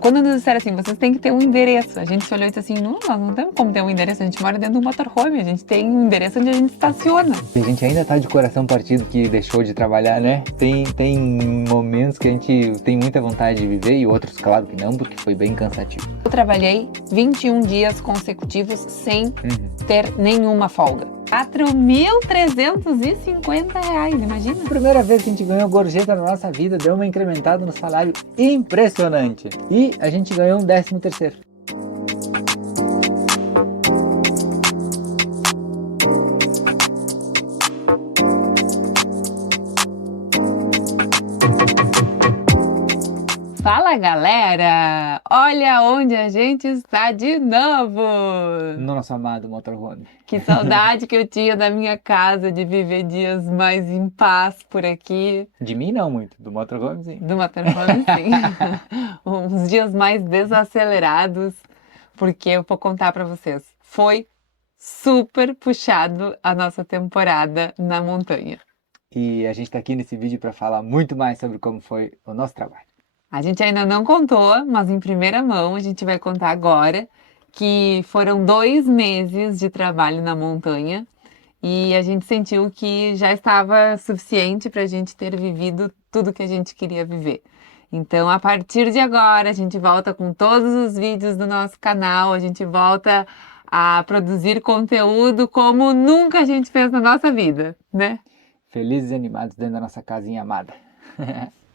quando nos disseram assim, vocês têm que ter um endereço, a gente se olhou e disse assim, não, nós não temos como ter um endereço, a gente mora dentro de um motorhome, a gente tem um endereço onde a gente estaciona. A gente ainda tá de coração partido que deixou de trabalhar, né? Tem momentos que a gente tem muita vontade de viver e outros, claro que não, porque foi bem cansativo. Eu trabalhei 21 dias consecutivos sem ter nenhuma folga. R$4.350, imagina? Primeira vez que a gente ganhou gorjeta na nossa vida, deu uma incrementada no salário impressionante. E a gente ganhou um 13º. Fala galera! Olha onde a gente está de novo! No nosso amado motorhome. Que saudade que eu tinha da minha casa, de viver dias mais em paz por aqui. De mim não muito, do motorhome sim. Do motorhome sim. Uns dias mais desacelerados, porque eu vou contar para vocês. Foi super puxado a nossa temporada na montanha. E a gente está aqui nesse vídeo para falar muito mais sobre como foi o nosso trabalho. A gente ainda não contou, mas em primeira mão a gente vai contar agora que foram 2 meses de trabalho na montanha e a gente sentiu que já estava suficiente para a gente ter vivido tudo que a gente queria viver. Então, a partir de agora, a gente volta com todos os vídeos do nosso canal, a gente volta a produzir conteúdo como nunca a gente fez na nossa vida, né? Felizes e animados dentro da nossa casinha amada.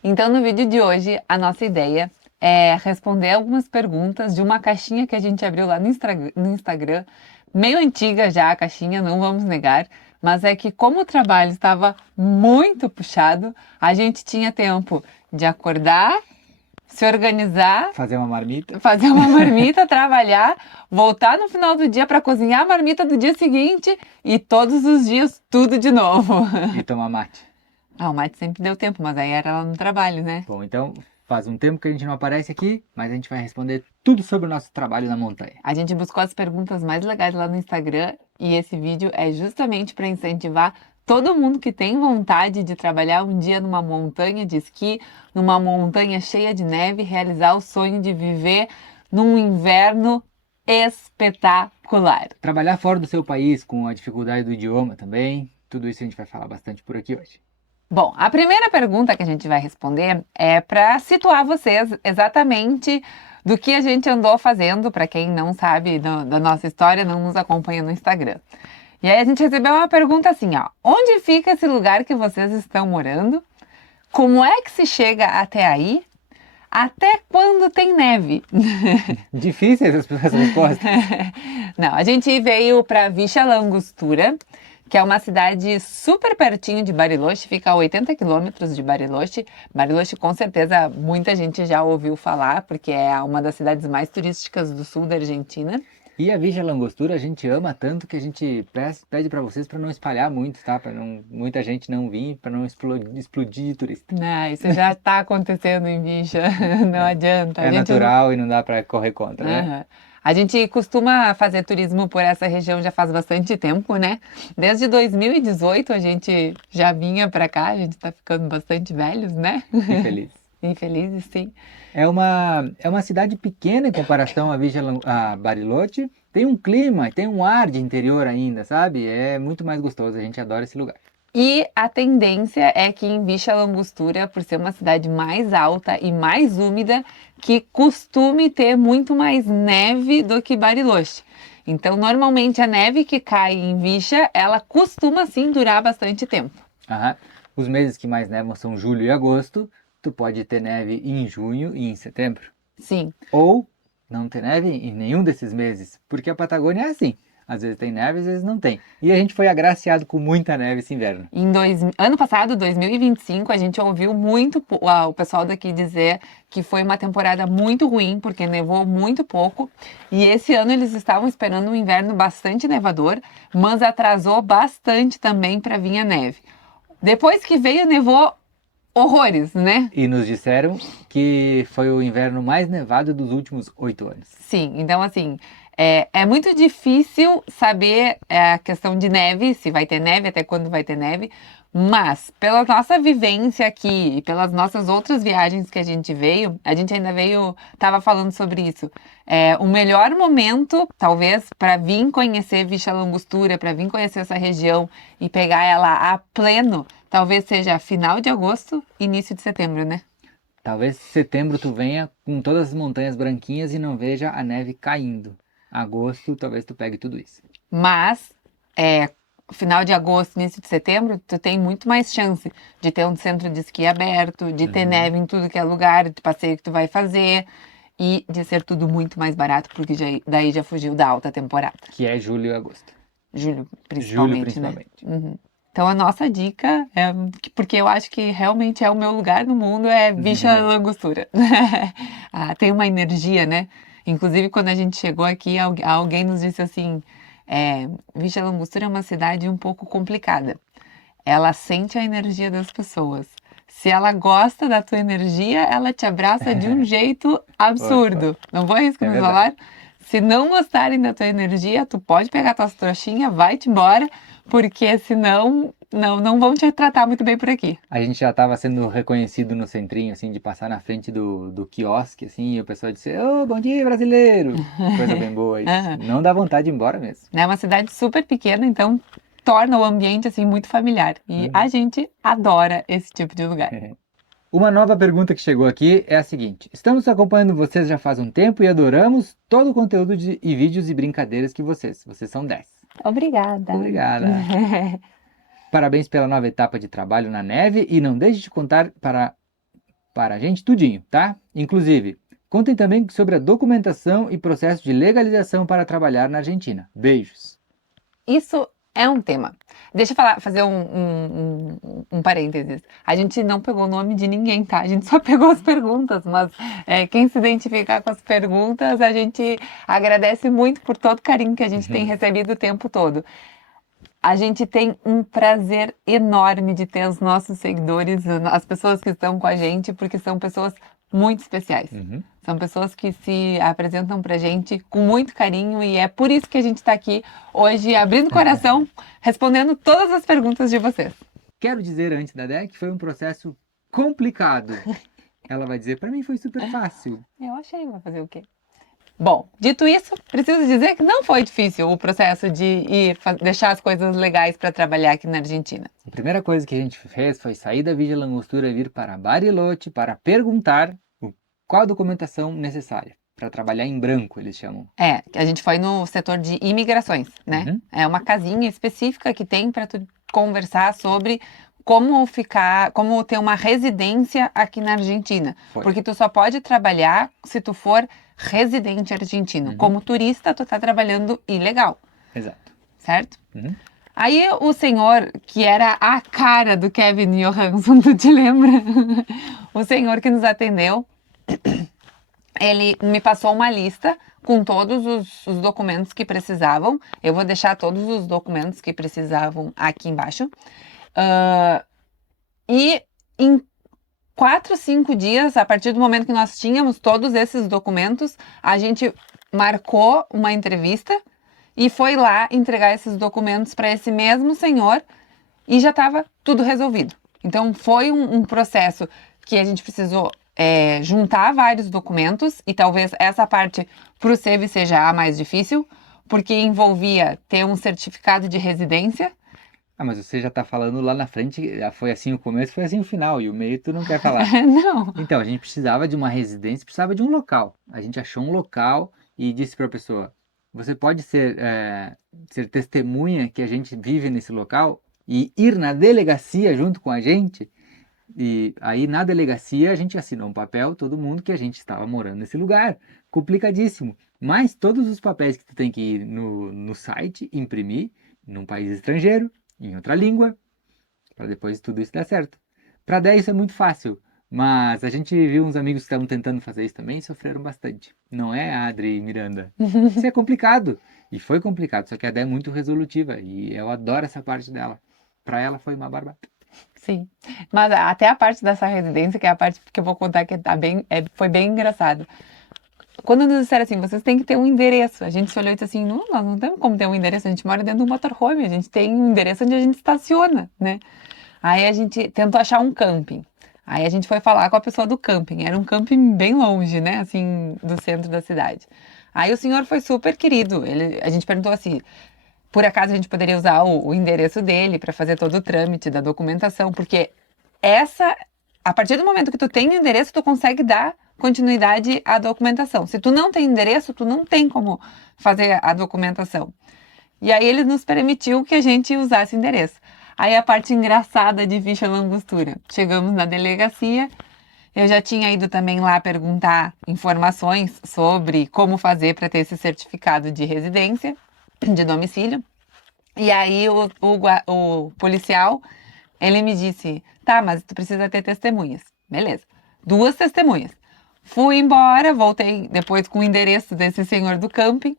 Então, no vídeo de hoje, a nossa ideia é responder algumas perguntas de uma caixinha que a gente abriu lá no Instagram, meio antiga já a caixinha, não vamos negar, mas é que como o trabalho estava muito puxado, a gente tinha tempo de acordar, se organizar, Fazer uma marmita, trabalhar, voltar no final do dia para cozinhar a marmita do dia seguinte e todos os dias tudo de novo. E tomar mate. Ah, o mate sempre deu tempo, mas aí era lá no trabalho, né? Bom, então faz um tempo que a gente não aparece aqui, mas a gente vai responder tudo sobre o nosso trabalho na montanha. A gente buscou as perguntas mais legais lá no Instagram e esse vídeo é justamente para incentivar todo mundo que tem vontade de trabalhar um dia numa montanha de esqui, numa montanha cheia de neve, realizar o sonho de viver num inverno espetacular. Trabalhar fora do seu país com a dificuldade do idioma também, tudo isso a gente vai falar bastante por aqui hoje. Bom, a primeira pergunta que a gente vai responder é para situar vocês exatamente do que a gente andou fazendo, para quem não sabe da nossa história, não nos acompanha no Instagram. E aí a gente recebeu uma pergunta assim, ó, onde fica esse lugar que vocês estão morando? Como é que se chega até aí? Até quando tem neve? Difíceis as respostas. Não, a gente veio para Vicha Langostura, que é uma cidade super pertinho de Bariloche, fica a 80 quilômetros de Bariloche. Bariloche, com certeza, muita gente já ouviu falar, porque é uma das cidades mais turísticas do sul da Argentina. E a Vicha Langostura a gente ama tanto que a gente pede para vocês para não espalhar muito, tá? Para muita gente não vir, para não explodir de turista. Não, isso já está acontecendo em Vicha, não adianta. É natural e não dá para correr contra, né? A gente costuma fazer turismo por essa região já faz bastante tempo, né? Desde 2018 a gente já vinha para cá, a gente está ficando bastante velhos, né? Infeliz. Infelizes, sim. É uma cidade pequena em comparação a Bariloche. Tem um clima, tem um ar de interior ainda, sabe? É muito mais gostoso, a gente adora esse lugar. E a tendência é que em Vicha Langostura, por ser uma cidade mais alta e mais úmida, que costume ter muito mais neve do que Bariloche. Então, normalmente a neve que cai em Vicha, ela costuma sim durar bastante tempo. Aham. Os meses que mais nevam são julho e agosto. Tu pode ter neve em junho e em setembro. Sim. Ou não ter neve em nenhum desses meses, porque a Patagônia é assim. Às vezes tem neve, às vezes não tem. E a gente foi agraciado com muita neve esse inverno. Ano passado, 2025, a gente ouviu muito o pessoal daqui dizer que foi uma temporada muito ruim, porque nevou muito pouco. E esse ano eles estavam esperando um inverno bastante nevador, mas atrasou bastante também para vir a neve. Depois que veio, nevou horrores, né? E nos disseram que foi o inverno mais nevado dos últimos 8 anos. Sim, então assim, é muito difícil saber a questão de neve, se vai ter neve, até quando vai ter neve, Mas, pela nossa vivência aqui e pelas nossas outras viagens que a gente ainda veio, tava falando sobre isso. O melhor momento, talvez, para vir conhecer Vicha Langostura, para vir conhecer essa região e pegar ela a pleno, talvez seja final de agosto, início de setembro, né? Talvez setembro tu venha com todas as montanhas branquinhas e não veja a neve caindo. Agosto, talvez tu pegue tudo isso. Mas, final de agosto, início de setembro, tu tem muito mais chance de ter um centro de esqui aberto, de ter neve em tudo que é lugar, de passeio que tu vai fazer e de ser tudo muito mais barato, porque daí já fugiu da alta temporada. Que é julho e agosto. Julho, principalmente, principalmente. né? Uhum. Então, a nossa dica porque eu acho que realmente é o meu lugar no mundo, é Vicha Langostura. Tem uma energia, né? Inclusive, quando a gente chegou aqui, alguém nos disse assim, Vicha Langostura é uma cidade um pouco complicada. Ela sente a energia das pessoas. Se ela gosta da tua energia, ela te abraça de um jeito absurdo. Não vou arriscar me falar? Se não gostarem da tua energia, tu pode pegar tuas trouxinhas, vai-te embora, porque senão não vão te tratar muito bem por aqui. A gente já estava sendo reconhecido no centrinho, assim, de passar na frente do quiosque, assim, e o pessoal disse, bom dia, brasileiro! Coisa bem boa isso. Não dá vontade de ir embora mesmo. É uma cidade super pequena, então torna o ambiente, assim, muito familiar. E a gente adora esse tipo de lugar. Uma nova pergunta que chegou aqui é a seguinte. Estamos acompanhando vocês já faz um tempo e adoramos todo o conteúdo e vídeos e brincadeiras que vocês são 10. Obrigada. Parabéns pela nova etapa de trabalho na neve e não deixe de contar para a gente tudinho, tá? Inclusive, contem também sobre a documentação e processo de legalização para trabalhar na Argentina. Beijos. Isso é um tema. Deixa eu fazer um parênteses. A gente não pegou o nome de ninguém, tá? A gente só pegou as perguntas, mas quem se identificar com as perguntas, a gente agradece muito por todo o carinho que a gente tem recebido o tempo todo. A gente tem um prazer enorme de ter os nossos seguidores, as pessoas que estão com a gente, porque são pessoas muito especiais. São pessoas que se apresentam pra gente com muito carinho e é por isso que a gente está aqui hoje, abrindo o coração, respondendo todas as perguntas de vocês. Quero dizer antes da Dé que foi um processo complicado. Ela vai dizer, pra mim foi super fácil. Eu achei, vai fazer o quê? Bom, dito isso, preciso dizer que não foi difícil o processo de deixar as coisas legais para trabalhar aqui na Argentina. A primeira coisa que a gente fez foi sair da Vicha Langostura e vir para Bariloche para perguntar qual a documentação necessária para trabalhar em branco, eles chamam. A gente foi no setor de imigrações, né? É uma casinha específica que tem para tu conversar sobre como ter uma residência aqui na Argentina. Porque tu só pode trabalhar se tu for residente argentino. Como turista, tu tá trabalhando ilegal. Exato. Certo? Aí o senhor, que era a cara do Kevin Johansson, tu te lembra? O senhor que nos atendeu, ele me passou uma lista com todos os documentos que precisavam. Eu vou deixar todos os documentos que precisavam aqui embaixo. E em 4, 5 dias, a partir do momento que nós tínhamos todos esses documentos, a gente marcou uma entrevista e foi lá entregar esses documentos para esse mesmo senhor e já estava tudo resolvido. Então, foi um processo que a gente precisou juntar vários documentos e talvez essa parte para o SEV seja a mais difícil, porque envolvia ter um certificado de residência. Mas você já tá falando lá na frente, foi assim o começo, foi assim o final, e o meio tu não quer falar. Não. Então, a gente precisava de uma residência, precisava de um local. A gente achou um local e disse para a pessoa, você pode ser testemunha que a gente vive nesse local e ir na delegacia junto com a gente? E aí na delegacia a gente assinou um papel, todo mundo, que a gente estava morando nesse lugar. Complicadíssimo. Mas todos os papéis que tu tem que ir no site, imprimir, num país estrangeiro, em outra língua, para depois tudo isso dar certo. Para 10 isso é muito fácil, mas a gente viu uns amigos que estavam tentando fazer isso também e sofreram bastante. Não é, Adri e Miranda? Isso é complicado. E foi complicado, só que a Dé é muito resolutiva e eu adoro essa parte dela. Para ela foi uma barbada. Sim, mas até a parte dessa residência, que é a parte que eu vou contar que foi bem engraçado. Quando nos disseram assim, vocês têm que ter um endereço, a gente se olhou e disse assim, não, nós não temos como ter um endereço, a gente mora dentro de um motorhome, a gente tem um endereço onde a gente estaciona, né? Aí a gente tentou achar um camping. Aí a gente foi falar com a pessoa do camping. Era um camping bem longe, né? Assim, do centro da cidade. Aí o senhor foi super querido. A gente perguntou assim, por acaso a gente poderia usar o endereço dele para fazer todo o trâmite da documentação, porque a partir do momento que tu tem o endereço, tu consegue dar continuidade à documentação. Se tu não tem endereço, tu não tem como fazer a documentação. E aí ele nos permitiu que a gente usasse endereço. Aí a parte engraçada de ficha langostura. Chegamos na delegacia, eu já tinha ido também lá perguntar informações sobre como fazer para ter esse certificado de residência, de domicílio. E aí o policial, ele me disse, tá, mas tu precisa ter testemunhas. Beleza. 2 testemunhas. Fui embora, voltei depois com o endereço desse senhor do camping.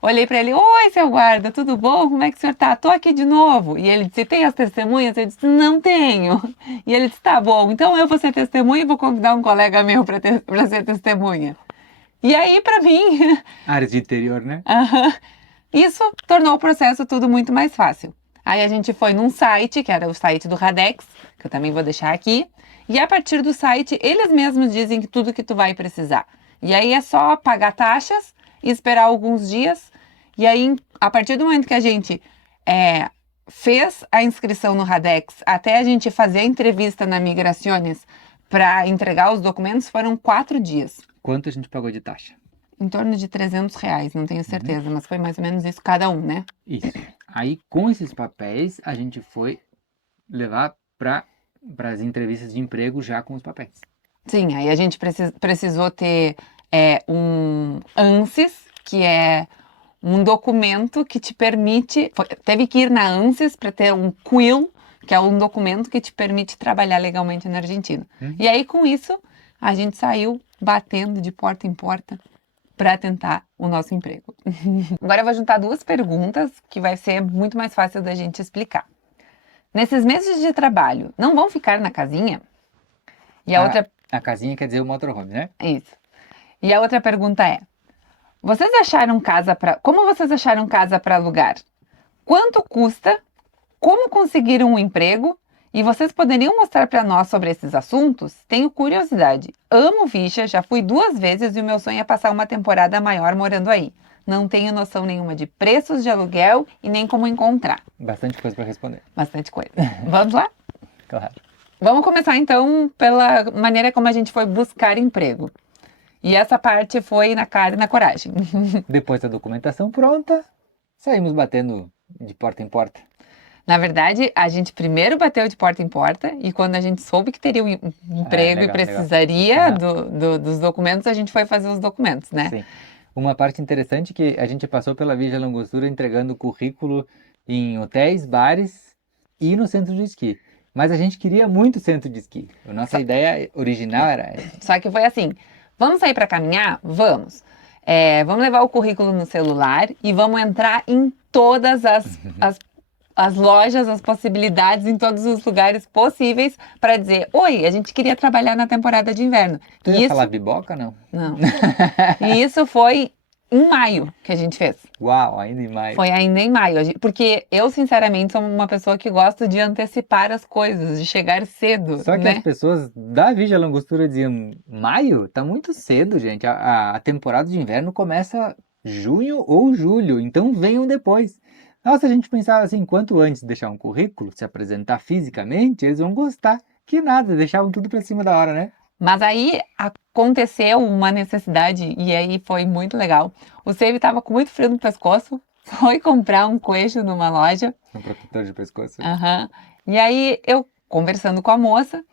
Olhei para ele, oi, seu guarda, tudo bom? Como é que o senhor tá? Tô aqui de novo. E ele disse, tem as testemunhas? Eu disse, não tenho. E ele disse, tá bom, então eu vou ser testemunha e vou convidar um colega meu para ser testemunha. E aí, para mim, Áreas de interior, né? isso tornou o processo tudo muito mais fácil. Aí a gente foi num site, que era o site do Radex, que eu também vou deixar aqui. E a partir do site, eles mesmos dizem que tudo que tu vai precisar. E aí é só pagar taxas e esperar alguns dias. E aí, a partir do momento que a gente fez a inscrição no Radex, até a gente fazer a entrevista na Migrações para entregar os documentos, foram 4 dias. Quanto a gente pagou de taxa? Em torno de R$ 300, não tenho certeza, mas foi mais ou menos isso cada um, né? Isso. Aí, com esses papéis, a gente foi levar para as entrevistas de emprego já com os papéis. Sim, aí a gente precisou ter um ANSES, que é um documento que te permite... Teve que ir na ANSES para ter um QUIL, que é um documento que te permite trabalhar legalmente na Argentina. E aí, com isso, a gente saiu batendo de porta em porta para tentar o nosso emprego. Agora eu vou juntar 2 perguntas que vai ser muito mais fácil da gente explicar. Nesses meses de trabalho, não vão ficar na casinha? E a outra... A casinha quer dizer o motorhome, né? Isso. E a outra pergunta é, como vocês acharam casa para alugar? Quanto custa? Como conseguiram um emprego? E vocês poderiam mostrar para nós sobre esses assuntos? Tenho curiosidade. Amo Ficha, já fui 2 vezes e o meu sonho é passar uma temporada maior morando aí. Não tenho noção nenhuma de preços de aluguel e nem como encontrar. Bastante coisa para responder. Bastante coisa. Vamos lá? Claro. Vamos começar então pela maneira como a gente foi buscar emprego. E essa parte foi na cara e na coragem. Depois da documentação pronta, saímos batendo de porta em porta. Na verdade, a gente primeiro bateu de porta em porta e quando a gente soube que teria um emprego e precisaria dos documentos, a gente foi fazer os documentos, né? Sim. Uma parte interessante que a gente passou pela Via Langostura entregando currículo em hotéis, bares e no centro de esqui. Mas a gente queria muito centro de esqui. A nossa ideia original era essa. Só que foi assim, vamos sair para caminhar? Vamos. Vamos levar o currículo no celular e vamos entrar em todas as lojas, as possibilidades em todos os lugares possíveis para dizer, oi, a gente queria trabalhar na temporada de inverno. Tu ia falar biboca, não? Não. E isso foi em maio que a gente fez. Uau, ainda em maio. Foi ainda em maio, porque eu, sinceramente, sou uma pessoa que gosta de antecipar as coisas, de chegar cedo, Só que né? as pessoas da Via Langostura diziam, maio? Tá muito cedo, gente. A temporada de inverno começa junho ou julho, então venham depois. Nossa, a gente pensava assim, quanto antes deixar um currículo, se apresentar fisicamente, eles vão gostar. Que nada, deixavam tudo pra cima da hora, né? Mas aí aconteceu uma necessidade e aí foi muito legal. O Save estava com muito frio no pescoço, foi comprar um coijo numa loja. Um protetor de pescoço. E aí eu conversando com a moça,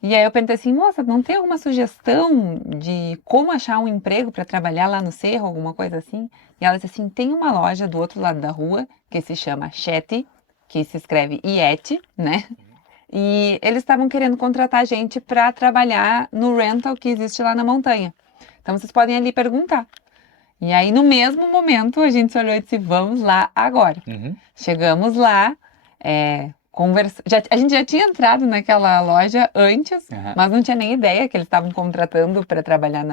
e aí eu perguntei assim, moça, não tem alguma sugestão de como achar um emprego para trabalhar lá no Cerro, alguma coisa assim? E ela disse assim, tem uma loja do outro lado da rua que se chama Chetty, que se escreve Iete, né? E eles estavam querendo contratar gente para trabalhar no rental que existe lá na montanha. Então vocês podem ali perguntar. E aí no mesmo momento a gente se olhou e disse, vamos lá agora. Chegamos lá, a gente já tinha entrado naquela loja antes, mas não tinha nem ideia que eles estavam contratando para trabalhar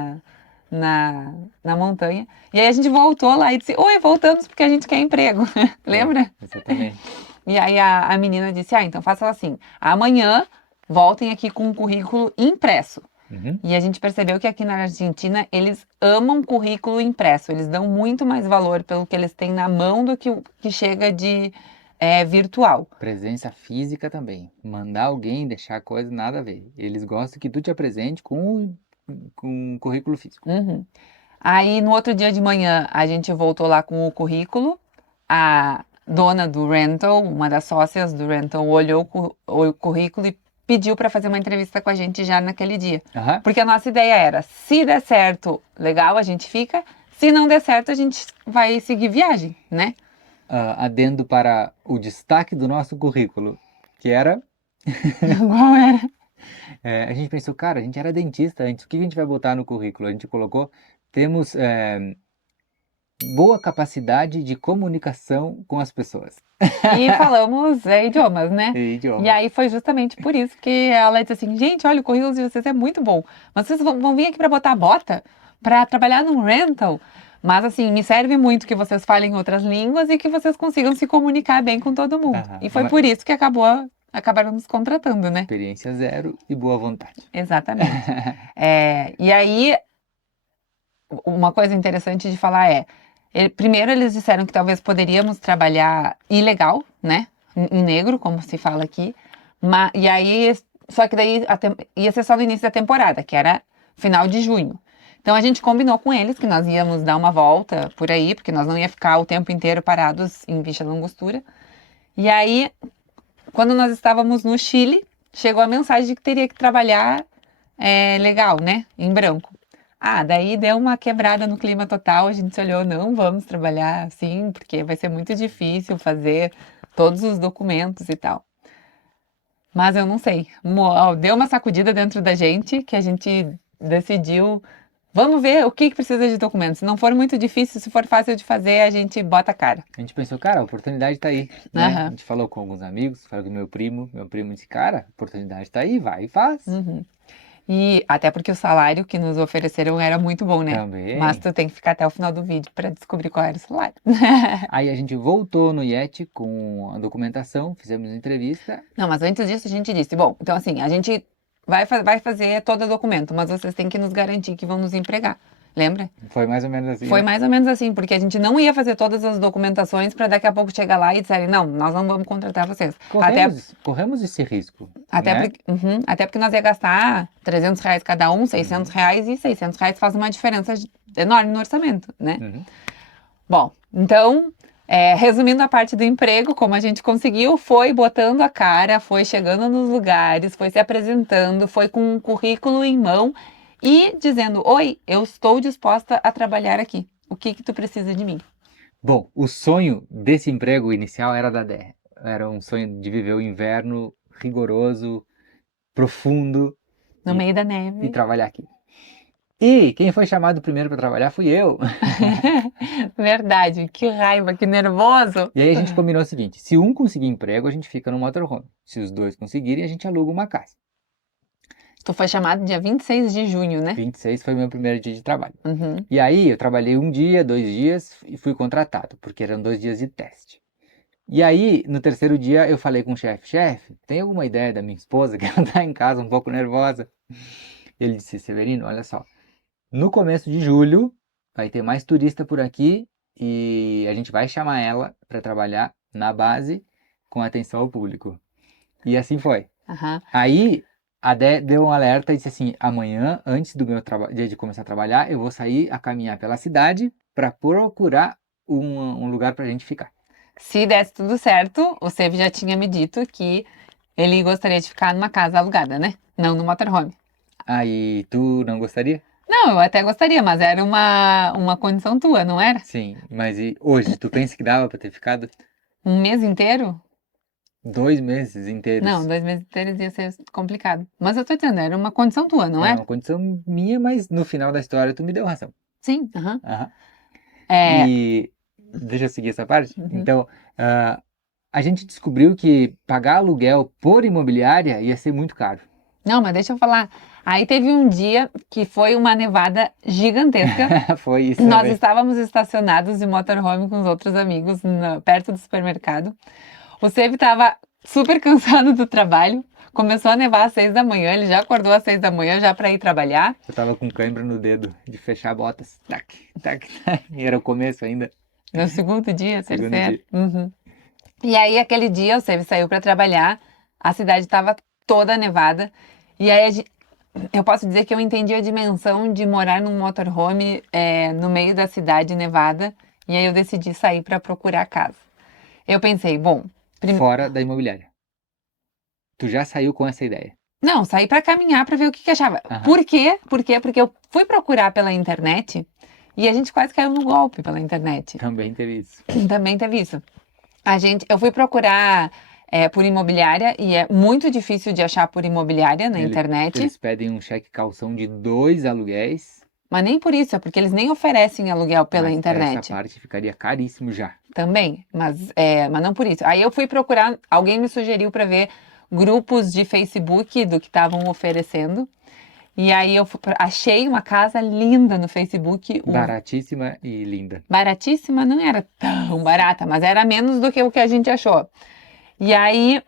na montanha. E aí a gente voltou lá e disse, oi, voltamos porque a gente quer emprego. Lembra? Exatamente. E aí a menina disse, então faça assim, amanhã voltem aqui com um currículo impresso. Uhum. E a gente percebeu que aqui na Argentina eles amam currículo impresso, eles dão muito mais valor pelo que eles têm na mão do que o que chega de virtual. Presença física também. Mandar alguém deixar coisa, nada a ver. Eles gostam que tu te apresente com um currículo físico. Uhum. Aí no outro dia de manhã a gente voltou lá com o currículo, a dona do rental, uma das sócias do rental, olhou o currículo e pediu para fazer uma entrevista com a gente já naquele dia. Aham. Porque a nossa ideia era, se der certo, legal, a gente fica. Se não der certo, a gente vai seguir viagem, né? Adendo para o destaque do nosso currículo, que era... Qual era? a gente pensou, cara, a gente era dentista antes, o que a gente vai botar no currículo? A gente colocou, temos boa capacidade de comunicação com as pessoas. E falamos idiomas, né? E idioma. E aí foi justamente por isso que ela disse assim, gente, olha, o currículo de vocês é muito bom. Mas vocês vão vir aqui para botar bota? Para trabalhar num rental? Mas assim, me serve muito que vocês falem outras línguas e que vocês consigam se comunicar bem com todo mundo. Aham. E foi por isso que acabaram nos contratando, né? Experiência zero e boa vontade. Exatamente. E aí, uma coisa interessante de falar primeiro eles disseram que talvez poderíamos trabalhar ilegal, né? Em negro, como se fala aqui. E aí, só que daí ia ser só no início da temporada, que era final de junho. Então a gente combinou com eles que nós íamos dar uma volta por aí, porque nós não ia ficar o tempo inteiro parados em Villa Langostura. E aí, quando nós estávamos no Chile, chegou a mensagem de que teria que trabalhar legal, né? Em branco. Daí deu uma quebrada no clima total, a gente se olhou, não vamos trabalhar assim, porque vai ser muito difícil fazer todos os documentos e tal. Mas eu não sei, deu uma sacudida dentro da gente, que a gente decidiu, vamos ver o que precisa de documentos. Se não for muito difícil, se for fácil de fazer, a gente bota a cara. A gente pensou, cara, a oportunidade tá aí, né? Aham. A gente falou com alguns amigos, falou com meu primo disse, cara, a oportunidade tá aí, vai e faz. Uhum. E até porque o salário que nos ofereceram era muito bom, né? Também. Mas tu tem que ficar até o final do vídeo para descobrir qual era o salário. Aí a gente voltou no Yeti com a documentação, fizemos entrevista. Não, mas antes disso a gente disse, bom, então assim, a gente vai fazer todo o documento, mas vocês têm que nos garantir que vão nos empregar. Lembra? Foi mais ou menos assim. Foi né? mais ou menos assim, porque a gente não ia fazer todas as documentações para daqui a pouco chegar lá e disserem, não, nós não vamos contratar vocês. Corremos esse risco. Até né? porque nós ia gastar R$300 cada um, R$600, e R$600 faz uma diferença enorme no orçamento, né? Uhum. Bom, então, resumindo a parte do emprego, como a gente conseguiu, foi botando a cara, foi chegando nos lugares, foi se apresentando, foi com um currículo em mão e dizendo, oi, eu estou disposta a trabalhar aqui. O que tu precisa de mim? Bom, o sonho desse emprego inicial era da Dé. Era um sonho de viver o inverno rigoroso, profundo. No meio da neve. E trabalhar aqui. E quem foi chamado primeiro para trabalhar fui eu. Verdade, que raiva, que nervoso. E aí a gente combinou o seguinte, se um conseguir emprego, a gente fica no motorhome. Se os dois conseguirem, a gente aluga uma casa. Tu foi chamado dia 26 de junho, né? 26 foi meu primeiro dia de trabalho. Uhum. E aí eu trabalhei 1 dia, 2 dias e fui contratado, porque eram 2 dias de teste. E aí, no terceiro dia, eu falei com o chefe, tem alguma ideia da minha esposa, que ela tá em casa um pouco nervosa? Ele disse, Severino, olha só, no começo de julho vai ter mais turista por aqui e a gente vai chamar ela para trabalhar na base com atenção ao público. E assim foi. Uhum. Aí a Dé deu um alerta e disse assim, amanhã, antes do meu dia de começar a trabalhar, eu vou sair a caminhar pela cidade para procurar um lugar para a gente ficar. Se desse tudo certo, o Seve já tinha me dito que ele gostaria de ficar numa casa alugada, né? Não no motorhome. Aí, tu não gostaria? Não, eu até gostaria, mas era uma condição tua, não era? Sim, mas e hoje, tu pensa que dava para ter ficado Um mês inteiro? 2 meses inteiros? Não, 2 meses inteiros ia ser complicado. Mas eu tô dizendo, era uma condição tua, não É era? uma condição minha, mas no final da história tu me deu razão. Sim, aham. Aham. É, E deixa eu seguir essa parte. Uhum. Então, a gente descobriu que pagar aluguel por imobiliária ia ser muito caro. não, mas deixa eu falar. Aí teve um dia que foi uma nevada gigantesca. Foi isso Nós também. estávamos estacionados de motorhome com os outros amigos perto do supermercado. O Seve tava super cansado do trabalho. Começou a nevar às 6 da manhã, ele já acordou às 6 da manhã já para ir trabalhar. Eu tava com cãibra no dedo de fechar botas. Tac, tac, tac. E era o começo ainda. No segundo dia, Segundo terceiro. dia. Uhum. E aí, aquele dia, o Seve saiu para trabalhar, a cidade estava toda nevada. E aí, eu posso dizer que eu entendi a dimensão de morar num motorhome no meio da cidade nevada. E aí, eu decidi sair para procurar casa. Eu pensei, bom, Fora da imobiliária. Tu já saiu com essa ideia. não, saí para caminhar para ver o que achava. Aham. Por quê? Porque eu fui procurar pela internet e a gente quase caiu no golpe pela internet. Também teve isso. Também teve isso. Eu fui procurar por imobiliária e é muito difícil de achar por imobiliária na internet. Eles pedem um cheque calção de 2 aluguéis. Mas nem por isso, é porque eles nem oferecem aluguel pela Mas internet. essa parte ficaria caríssimo já. Também, mas não por isso. Aí eu fui procurar, alguém me sugeriu para ver grupos de Facebook do que estavam oferecendo. E aí eu achei uma casa linda no Facebook. Baratíssima e linda. Baratíssima, não era tão barata, mas era menos do que o que a gente achou. E aí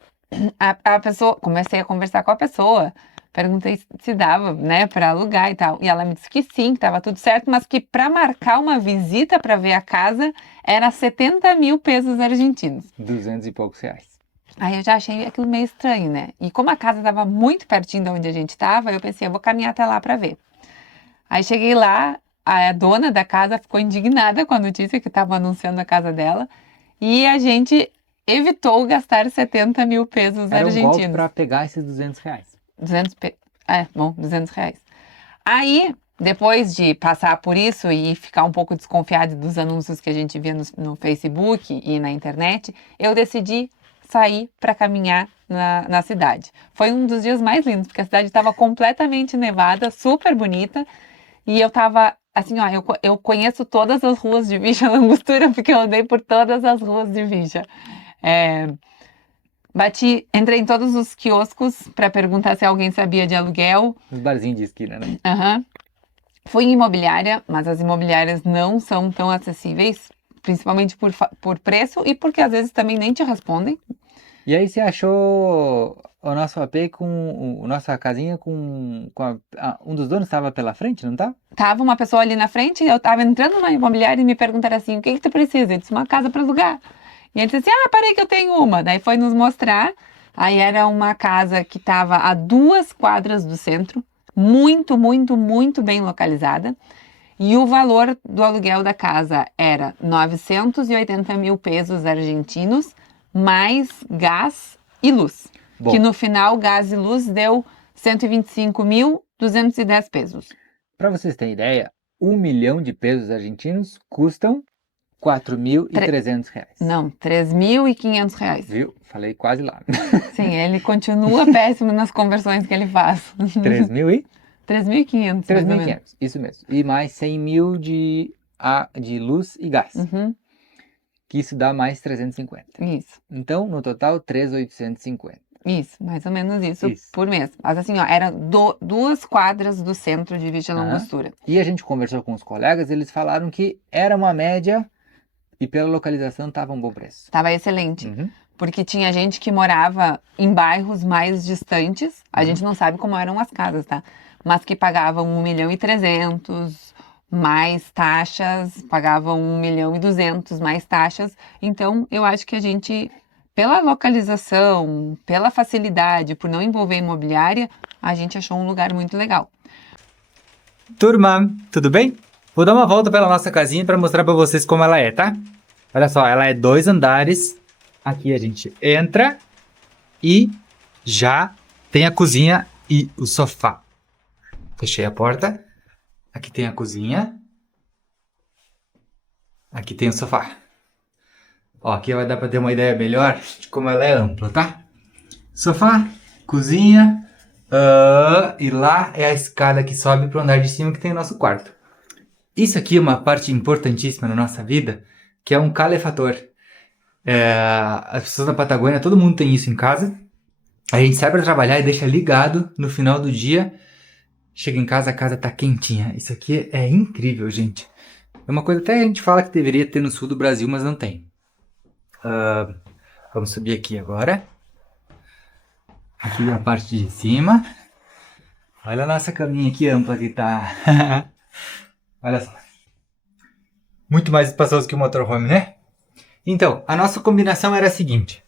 a pessoa, comecei a conversar com a pessoa, perguntei se dava, né, para alugar e tal. E ela me disse que sim, que estava tudo certo, mas que para marcar uma visita para ver a casa era 70 mil pesos argentinos. 200 e poucos reais. Aí eu já achei aquilo meio estranho, né? E como a casa estava muito pertinho de onde a gente estava, eu pensei, eu vou caminhar até lá para ver. Aí cheguei lá, a dona da casa ficou indignada com a notícia que estava anunciando a casa dela e a gente evitou gastar 70 mil pesos Era um golpe argentinos. para pegar esses 200 reais. 200 reais. Aí, depois de passar por isso e ficar um pouco desconfiada dos anúncios que a gente via no Facebook e na internet, eu decidi sair para caminhar na cidade. Foi um dos dias mais lindos, porque a cidade estava completamente nevada, super bonita, e eu tava assim, ó, eu conheço todas as ruas de Vicha na Angostura, porque eu andei por todas as ruas de Vicha. Entrei em todos os quioscos para perguntar se alguém sabia de aluguel. Os barzinhos de esquina, né? Uhum. Fui em imobiliária, mas as imobiliárias não são tão acessíveis, principalmente por preço e porque às vezes também nem te respondem. E aí você achou o nosso AP com nossa casinha com um dos donos estava pela frente, não tá? Tava uma pessoa ali na frente, eu tava entrando na imobiliária e me perguntaram assim, o que tu precisa? Eu disse, uma casa para alugar. E ele disse assim, parei que eu tenho uma. Daí foi nos mostrar, aí era uma casa que estava a 2 quadras do centro, muito, muito, muito bem localizada. E o valor do aluguel da casa era 980 mil pesos argentinos, mais gás e luz. Bom. Que no final, gás e luz deu 125.210 pesos. Para vocês terem ideia, 1 milhão de pesos argentinos custam 4.300 reais. Não, 3.500 reais. Viu? Falei quase lá. Sim, ele continua péssimo nas conversões que ele faz. 3.000 e? 3.500. 3.500, isso mesmo. E mais 100 mil de luz e gás. Uhum. Que isso dá mais 350. Isso. Então, no total, 3.850. Isso, mais ou menos isso por mês. Mas assim, ó, era 2 quadras do centro de Vicha da Angostura. E a gente conversou com os colegas, eles falaram que era uma média e pela localização estava um bom preço. Tava excelente. Uhum. Porque tinha gente que morava em bairros mais distantes, a gente não sabe como eram as casas, tá? Mas que pagavam 1.300.000, mais taxas, pagavam 1.200.000, mais taxas. Então, eu acho que a gente, pela localização, pela facilidade, por não envolver imobiliária, a gente achou um lugar muito legal. Turma, tudo bem? Vou dar uma volta pela nossa casinha para mostrar para vocês como ela é, tá? Olha só, ela é 2 andares. Aqui a gente entra e já tem a cozinha e o sofá. Fechei a porta. Aqui tem a cozinha. Aqui tem o sofá. Ó, aqui vai dar para ter uma ideia melhor de como ela é ampla, tá? Sofá, cozinha, e lá é a escada que sobe para o andar de cima que tem o nosso quarto. Isso aqui é uma parte importantíssima na nossa vida, que é um calefator. As pessoas na Patagônia, todo mundo tem isso em casa. A gente sai para trabalhar e deixa ligado no final do dia. Chega em casa, a casa tá quentinha. Isso aqui é incrível, gente. É uma coisa até a gente fala que deveria ter no sul do Brasil, mas não tem. Vamos subir aqui agora. Aqui a parte de cima. Olha a nossa caminha aqui ampla que tá. Olha só. Muito mais espaçoso que o motorhome, né? Então, a nossa combinação era a seguinte.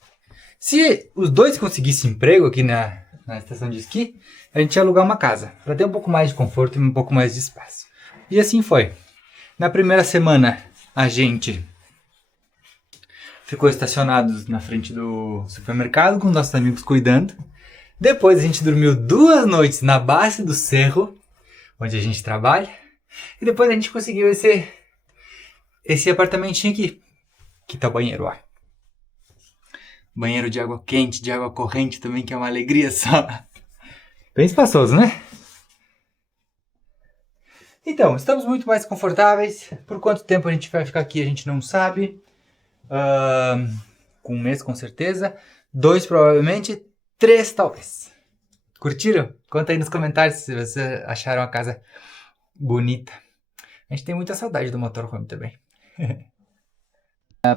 Se os dois conseguissem emprego aqui na estação de esqui, a gente ia alugar uma casa, para ter um pouco mais de conforto e um pouco mais de espaço. E assim foi. Na primeira semana, a gente ficou estacionados na frente do supermercado, com nossos amigos cuidando. Depois a gente dormiu 2 noites na base do cerro, onde a gente trabalha. E depois a gente conseguiu esse apartamentinho aqui, que tá o banheiro, ó. Banheiro de água quente, de água corrente também, que é uma alegria só. Bem espaçoso, né? Então, estamos muito mais confortáveis. Por quanto tempo a gente vai ficar aqui, a gente não sabe. Com 1 mês, com certeza. 2, provavelmente. 3, talvez. Curtiram? Conta aí nos comentários se vocês acharam a casa bonita. A gente tem muita saudade do motorhome também.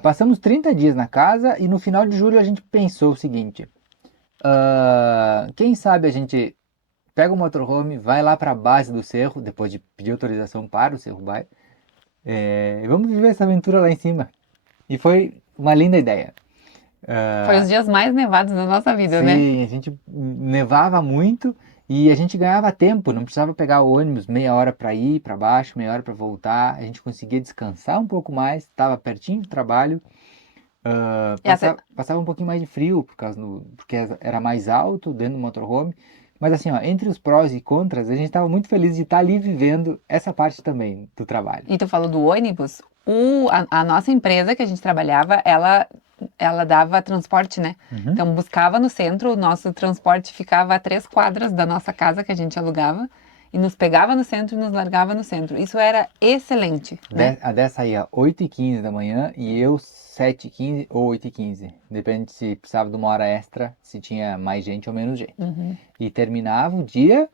Passamos 30 dias na casa e no final de julho a gente pensou o seguinte. Quem sabe a gente pega o motorhome, vai lá para a base do cerro, depois de pedir autorização para o Cerro Baia. Vamos viver essa aventura lá em cima. E foi uma linda ideia. Foi os dias mais nevados da nossa vida, né? Sim, a gente nevava muito e a gente ganhava tempo, não precisava pegar o ônibus meia hora para ir para baixo, meia hora para voltar. A gente conseguia descansar um pouco mais, estava pertinho do trabalho. Passava um pouquinho mais de frio porque era mais alto dentro do motorhome. Mas assim, ó, entre os prós e contras, a gente estava muito feliz de estar ali vivendo essa parte também do trabalho. E tu falou do ônibus, a nossa empresa que a gente trabalhava, ela dava transporte, né? Uhum. Então buscava no centro, o nosso transporte ficava a 3 quadras da nossa casa que a gente alugava e nos pegava no centro e nos largava no centro. Isso era excelente, né? A Dé saía 8h15 da manhã e eu 7h15 ou 8h15. Depende se precisava de uma hora extra, se tinha mais gente ou menos gente. Uhum. E terminava o dia,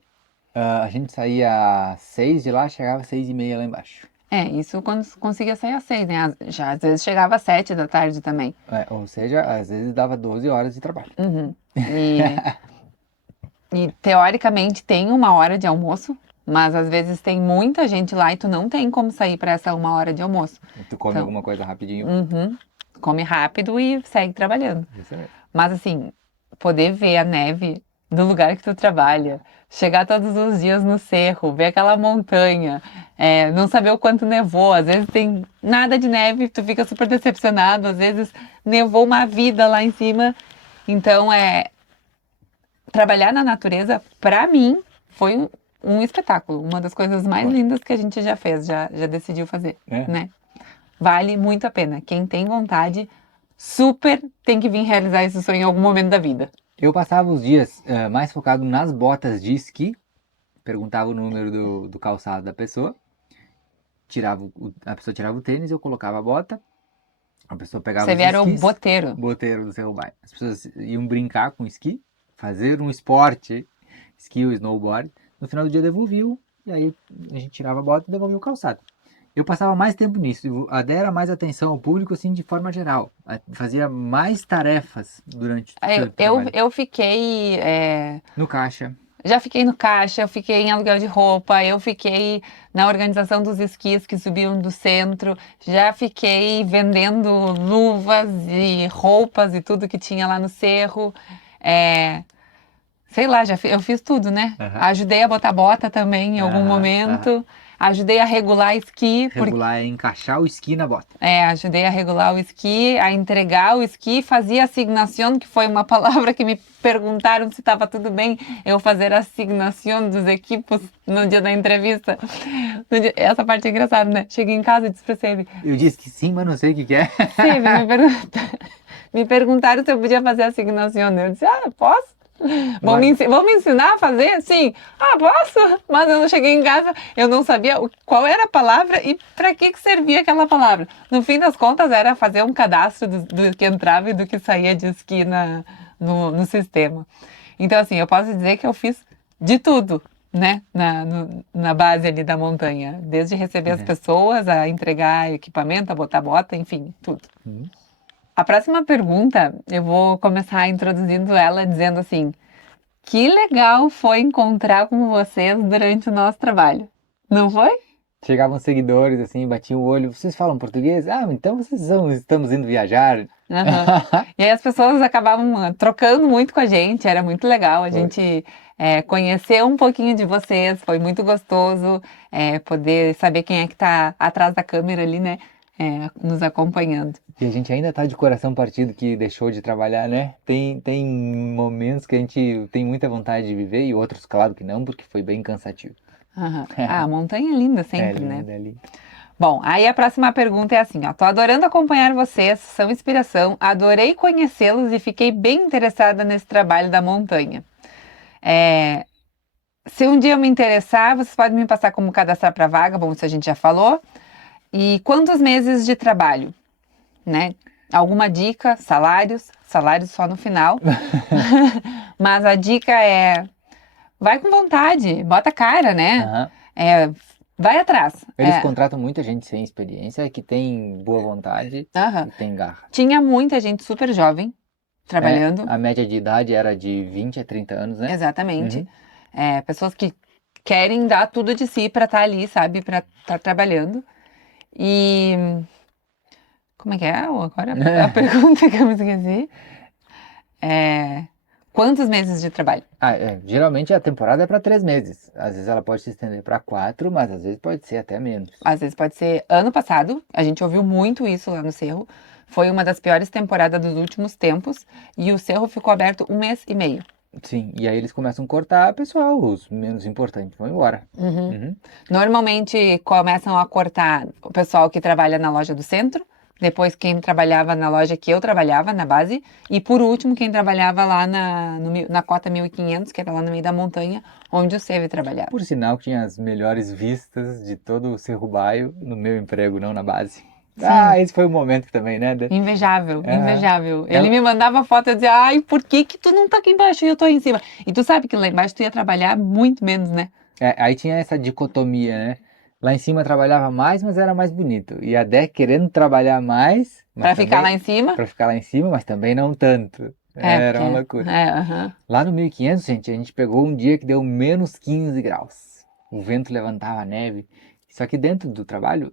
a gente saía às 6 de lá, chegava às 6h30 lá embaixo. Isso quando conseguia sair às 6, né? Já às vezes chegava às 7 da tarde também. Ou seja, às vezes dava 12 horas de trabalho. Uhum. E teoricamente tem 1 hora de almoço, mas às vezes tem muita gente lá e tu não tem como sair para essa 1 hora de almoço. Tu come alguma coisa rapidinho. Uhum. Come rápido e segue trabalhando. Isso mesmo. Mas assim, poder ver a neve do lugar que tu trabalha, chegar todos os dias no cerro, ver aquela montanha, não saber o quanto nevou, às vezes tem nada de neve, tu fica super decepcionado, às vezes nevou uma vida lá em cima. Então, trabalhar na natureza, pra mim, foi um espetáculo, uma das coisas mais lindas que a gente já fez, já decidiu fazer, né? Vale muito a pena. Quem tem vontade, super tem que vir realizar esse sonho em algum momento da vida. Eu passava os dias mais focado nas botas de esqui, perguntava o número do calçado da pessoa, a pessoa tirava o tênis, eu colocava a bota, a pessoa pegava os esquis. Você era o boteiro. Boteiro do Cerro Baia. As pessoas iam brincar com esqui, fazer um esporte, esqui ou snowboard, no final do dia devolviam, e aí a gente tirava a bota e devolvia o calçado. Eu passava mais tempo nisso, a Dé era mais atenção ao público, assim, de forma geral. Fazia mais tarefas durante o trabalho. Eu fiquei... No caixa. Já fiquei no caixa, eu fiquei em aluguel de roupa, eu fiquei na organização dos esquis que subiam do centro, já fiquei vendendo luvas e roupas e tudo que tinha lá no cerro. Sei lá, eu fiz tudo, né? Uhum. Ajudei a botar bota também em algum momento. Ajudei a regular esqui. É encaixar o esqui na bota. Ajudei a regular o esqui, a entregar o esqui, fazia asignação, que foi uma palavra que me perguntaram se estava tudo bem eu fazer a asignação dos equipos no dia da entrevista. Essa parte é engraçada, né? Cheguei em casa e disse pra ele... Eu disse que sim, mas não sei o que é. Sim, me perguntaram se eu podia fazer a asignação. Eu disse, posso. Vão me ensinar a fazer? Sim. Posso? Mas eu não cheguei em casa, eu não sabia qual era a palavra e para que servia aquela palavra. No fim das contas, era fazer um cadastro do que entrava e do que saía de esqui no sistema. Então, assim, eu posso dizer que eu fiz de tudo, né? Na base ali da montanha. Desde receber as pessoas, a entregar equipamento, a botar bota, enfim, tudo. A próxima pergunta, eu vou começar introduzindo ela dizendo assim: que legal foi encontrar com vocês durante o nosso trabalho. Não foi? Chegavam seguidores, assim, batiam o olho. Vocês falam português? Ah, então estamos indo viajar. Aham. E aí as pessoas acabavam trocando muito com a gente, era muito legal a Foi. gente conhecer um pouquinho de vocês, foi muito gostoso poder saber quem é que tá atrás da câmera ali, né, nos acompanhando. E a gente ainda tá de coração partido que deixou de trabalhar, né? Tem momentos que a gente tem muita vontade de viver e outros, claro que não, porque foi bem cansativo. Aham. Ah, a montanha é linda É sempre, né? lindo, é lindo. Bom, aí a próxima pergunta é assim, ó. Tô adorando acompanhar vocês, são inspiração, adorei conhecê-los e fiquei bem interessada nesse trabalho da montanha. É, Se um dia eu me interessar, vocês podem me passar como cadastrar para vaga, bom, isso a gente já falou. E quantos meses de trabalho, né? Alguma dica, salários só no final. Mas a dica é, vai com vontade, bota a cara, né? Aham. Vai atrás. Eles contratam muita gente sem experiência, que tem boa vontade Aham. e tem garra. Tinha muita gente super jovem trabalhando. A média de idade era de 20 a 30 anos, né? Exatamente. Uhum. Pessoas que querem dar tudo de si para estar ali, sabe? Para estar trabalhando. E como é que é agora a pergunta que eu me esqueci? Quantos meses de trabalho? Geralmente a temporada é para 3 meses. Às vezes ela pode se estender para 4, mas às vezes pode ser até menos. Às vezes pode ser ano passado, a gente ouviu muito isso lá no Cerro. Foi uma das piores temporadas dos últimos tempos e o Cerro ficou aberto 1 mês e meio. Sim, e aí eles começam a cortar pessoal, os menos importantes vão embora. Uhum. Normalmente começam a cortar o pessoal que trabalha na loja do centro, depois quem trabalhava na loja que eu trabalhava, na base, e por último quem trabalhava lá na cota 1500, que era lá no meio da montanha, onde o Seve trabalhava. Por sinal que tinha as melhores vistas de todo o Cerro Baio no meu emprego, não na base. Sim. Esse foi o momento também, né? Invejável, É. invejável. Ele me mandava foto e eu dizia, ai, por que que tu não tá aqui embaixo e eu tô aí em cima? E tu sabe que lá embaixo tu ia trabalhar muito menos, né? Aí tinha essa dicotomia, né? Lá em cima trabalhava mais, mas era mais bonito. E a Dé querendo trabalhar mais, Pra ficar lá em cima. para ficar lá em cima, mas também não tanto. Era uma loucura. Aham. Lá no 1500, gente, a gente pegou um dia que deu menos 15 graus. O vento levantava a neve. Só que dentro do trabalho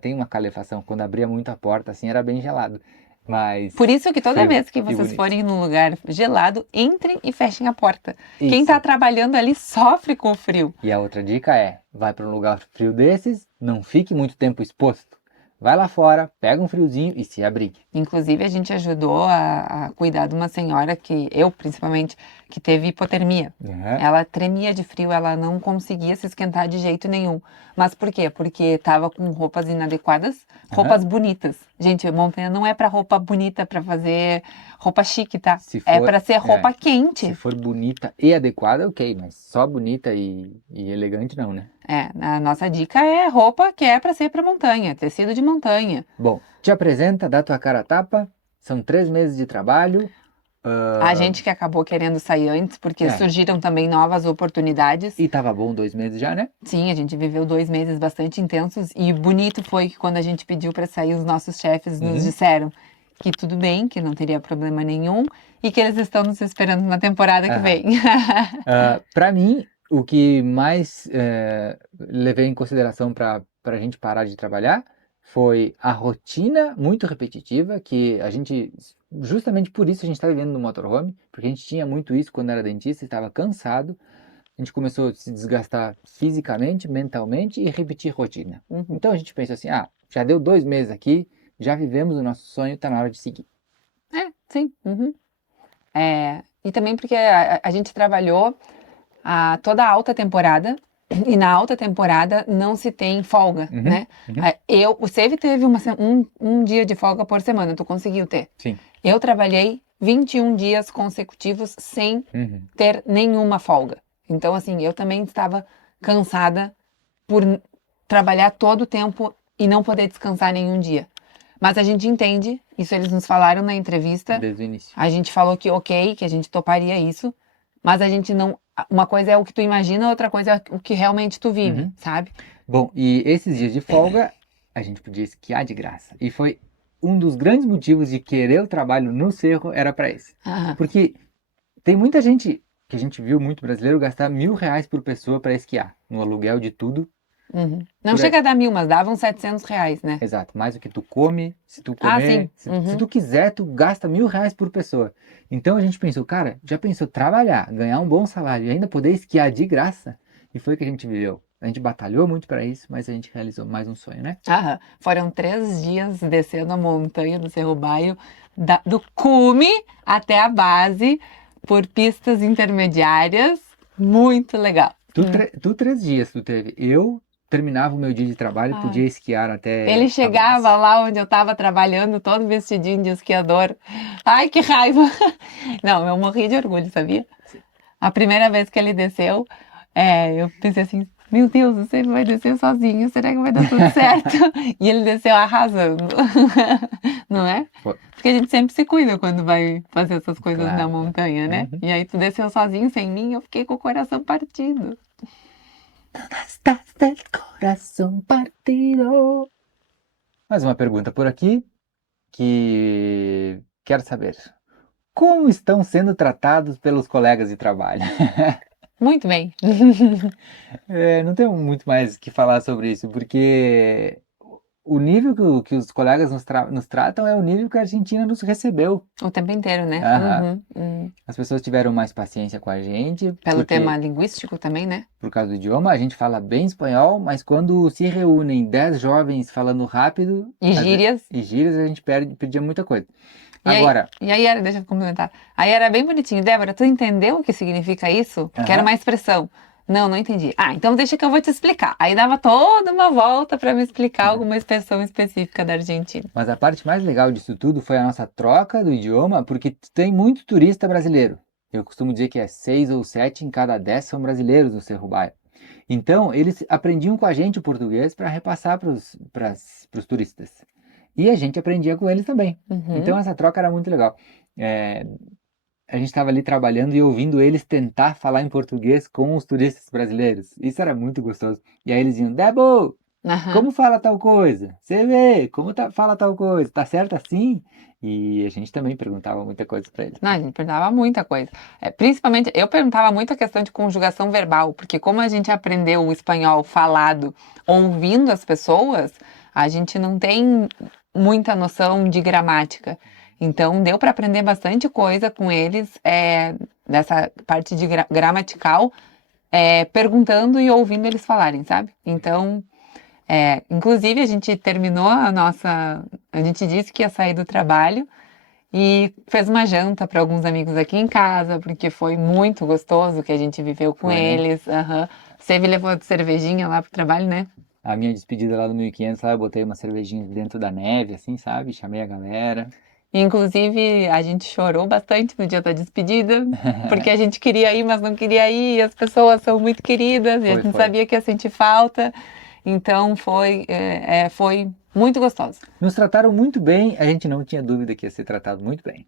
tem uma calefação. Quando abria muito a porta, assim, era bem gelado. Mas Por isso que toda foi- vez que foi vocês bonito. forem num lugar gelado, entrem e fechem a porta. Quem Isso. tá trabalhando ali sofre com o frio. E a outra dica é, vai para um lugar frio desses, não fique muito tempo exposto. Vai lá fora, pega um friozinho e se abrigue. Inclusive, a gente ajudou a cuidar de uma senhora que, eu principalmente, que teve hipotermia. Uhum. Ela tremia de frio, ela não conseguia se esquentar de jeito nenhum. Mas por quê? Porque tava com roupas inadequadas, roupas bonitas. Gente, montanha não é pra roupa bonita, pra fazer roupa chique, tá? Se É for- pra ser roupa quente. Se for bonita e adequada, ok, mas só bonita e elegante não, né? A nossa dica é roupa que é pra ser pra montanha, tecido de montanha. Bom, te apresenta, dá tua cara a tapa, são 3 meses de trabalho. A gente que acabou querendo sair antes, porque surgiram também novas oportunidades. E tava bom 2 meses já, né? Sim, a gente viveu 2 meses bastante intensos e bonito foi que quando a gente pediu para sair, os nossos chefes nos disseram que tudo bem, que não teria problema nenhum e que eles estão nos esperando na temporada que vem. Para mim, o que mais levei em consideração para a gente parar de trabalhar foi a rotina muito repetitiva, que a gente, justamente por isso a gente está vivendo no motorhome, porque a gente tinha muito isso quando era dentista, estava cansado, a gente começou a se desgastar fisicamente, mentalmente e repetir rotina. Então a gente pensa assim, já deu 2 meses aqui, já vivemos o nosso sonho, está na hora de seguir. Sim. E também porque a gente trabalhou toda a alta temporada e na alta temporada não se tem folga, né? O Seve teve um dia de folga por semana, tu conseguiu ter. Sim. Eu trabalhei 21 dias consecutivos sem ter nenhuma folga. Então, assim, eu também estava cansada por trabalhar todo o tempo e não poder descansar nenhum dia. Mas a gente entende, isso eles nos falaram na entrevista. Desde o início. A gente falou que ok, que a gente toparia isso, mas a gente não... Uma coisa é o que tu imagina, outra coisa é o que realmente tu vive, sabe? Bom, e esses dias de folga, a gente podia esquiar de graça. E foi um dos grandes motivos de querer o trabalho no Cerro era para esse. Ah, Porque tem muita gente, que a gente viu muito brasileiro, gastar R$ 1.000 por pessoa para esquiar, no aluguel de tudo. uhum. Não Por aí. chega a dar 1.000, mas davam R$ 700, né? Exato, mais o que tu come, se tu Ah, comer, sim. se tu quiser, tu gasta R$ 1.000 por pessoa. Então a gente pensou, cara, já pensou trabalhar, ganhar um bom salário e ainda poder esquiar de graça? E foi o que a gente viveu. A gente batalhou muito para isso, mas a gente realizou mais um sonho, né? Aham. Foram 3 dias descendo a montanha do Cerro Baio, do cume até a base, por pistas intermediárias. Muito legal. Tu 3 dias tu teve. Eu terminava o meu dia de trabalho e podia Ai. esquiar até Ele a chegava base. lá onde eu estava trabalhando, todo vestidinho de esquiador. Ai, que raiva! Não, eu morri de orgulho, sabia? A primeira vez que ele desceu, eu pensei assim, meu Deus, você vai descer sozinho, será que vai dar tudo certo? E ele desceu arrasando, não é? Foi. Porque a gente sempre se cuida quando vai fazer essas coisas na Claro, claro. montanha, né? Uhum. E aí tu desceu sozinho, sem mim, eu fiquei com o coração partido. Estás del corazón partido. Mais uma pergunta por aqui que quero saber. Como estão sendo tratados pelos colegas de trabalho? Muito bem. Não tenho muito mais o que falar sobre isso, porque o nível que os colegas nos tratam é o nível que a Argentina nos recebeu. O tempo inteiro, né? Aham. Uhum. As pessoas tiveram mais paciência com a gente, Pelo porque tema linguístico também, né? por causa do idioma, a gente fala bem espanhol, mas quando se reúnem 10 jovens falando rápido E gírias. e gírias, a gente perdia muita coisa. E aí, Agora, deixa eu complementar. Aí era bem bonitinho. Débora, tu entendeu o que significa isso? Porque era Aham. uma expressão. Não, não entendi. Ah, então deixa que eu vou te explicar. Aí dava toda uma volta para me explicar alguma expressão específica da Argentina. mas a parte mais legal disso tudo foi a nossa troca do idioma, porque tem muito turista brasileiro. Eu costumo dizer que 6 ou 7 em cada 10 são brasileiros no Cerro Baio. Então, eles aprendiam com a gente o português para repassar para os turistas. E a gente aprendia com eles também. Uhum. Então, essa troca era muito legal. É, a gente estava ali trabalhando e ouvindo eles tentar falar em português com os turistas brasileiros. Isso era muito gostoso. E aí eles iam, Debo, Aham. como fala tal coisa? Você vê, fala tal coisa? Tá certo assim? E a gente também perguntava muita coisa para eles. Não, a gente perguntava muita coisa. Principalmente, eu perguntava muito a questão de conjugação verbal, porque como a gente aprendeu o espanhol falado ouvindo as pessoas, a gente não tem muita noção de gramática. Então, deu para aprender bastante coisa com eles, dessa parte de gramatical, perguntando e ouvindo eles falarem, sabe? Então, inclusive, a gente terminou a gente disse que ia sair do trabalho e fez uma janta para alguns amigos aqui em casa, porque foi muito gostoso que a gente viveu com Foi, né? eles. Aham. Você me levou de cervejinha lá pro trabalho, né? A minha despedida lá do 1500, lá eu botei uma cervejinha dentro da neve, assim, sabe? Chamei a galera. Inclusive, a gente chorou bastante no dia da despedida, porque a gente queria ir, mas não queria ir, e as pessoas são muito queridas, e a gente Foi. sabia que ia sentir falta. Então, foi muito gostoso. Nos trataram muito bem, a gente não tinha dúvida que ia ser tratado muito bem.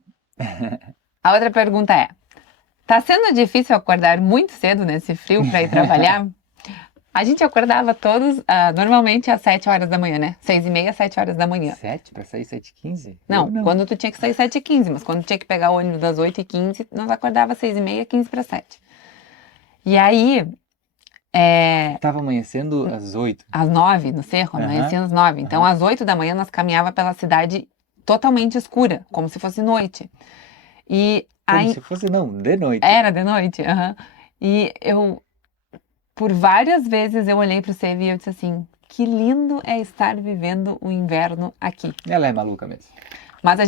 A outra pergunta é: tá sendo difícil acordar muito cedo nesse frio para ir trabalhar? A gente acordava todos, normalmente às 7 horas da manhã, né? 6h30, 7 horas da manhã. 7 para sair 7h15? Não, quando tu tinha que sair 7h15, mas quando tinha que pegar o ônibus das 8h15, nós acordava 6h30, 15 para 7. E aí, Tava amanhecendo às 8. às 9 no Cerro, Aham, amanhecia às 9. Então, às 8 da manhã, nós caminhava pela cidade totalmente escura, como se fosse noite. E Como aí, se fosse, não, de noite. era de noite, aham. E por várias vezes eu olhei pro Sevi e eu disse assim, que lindo é estar vivendo o inverno aqui. Ela é maluca mesmo. Mas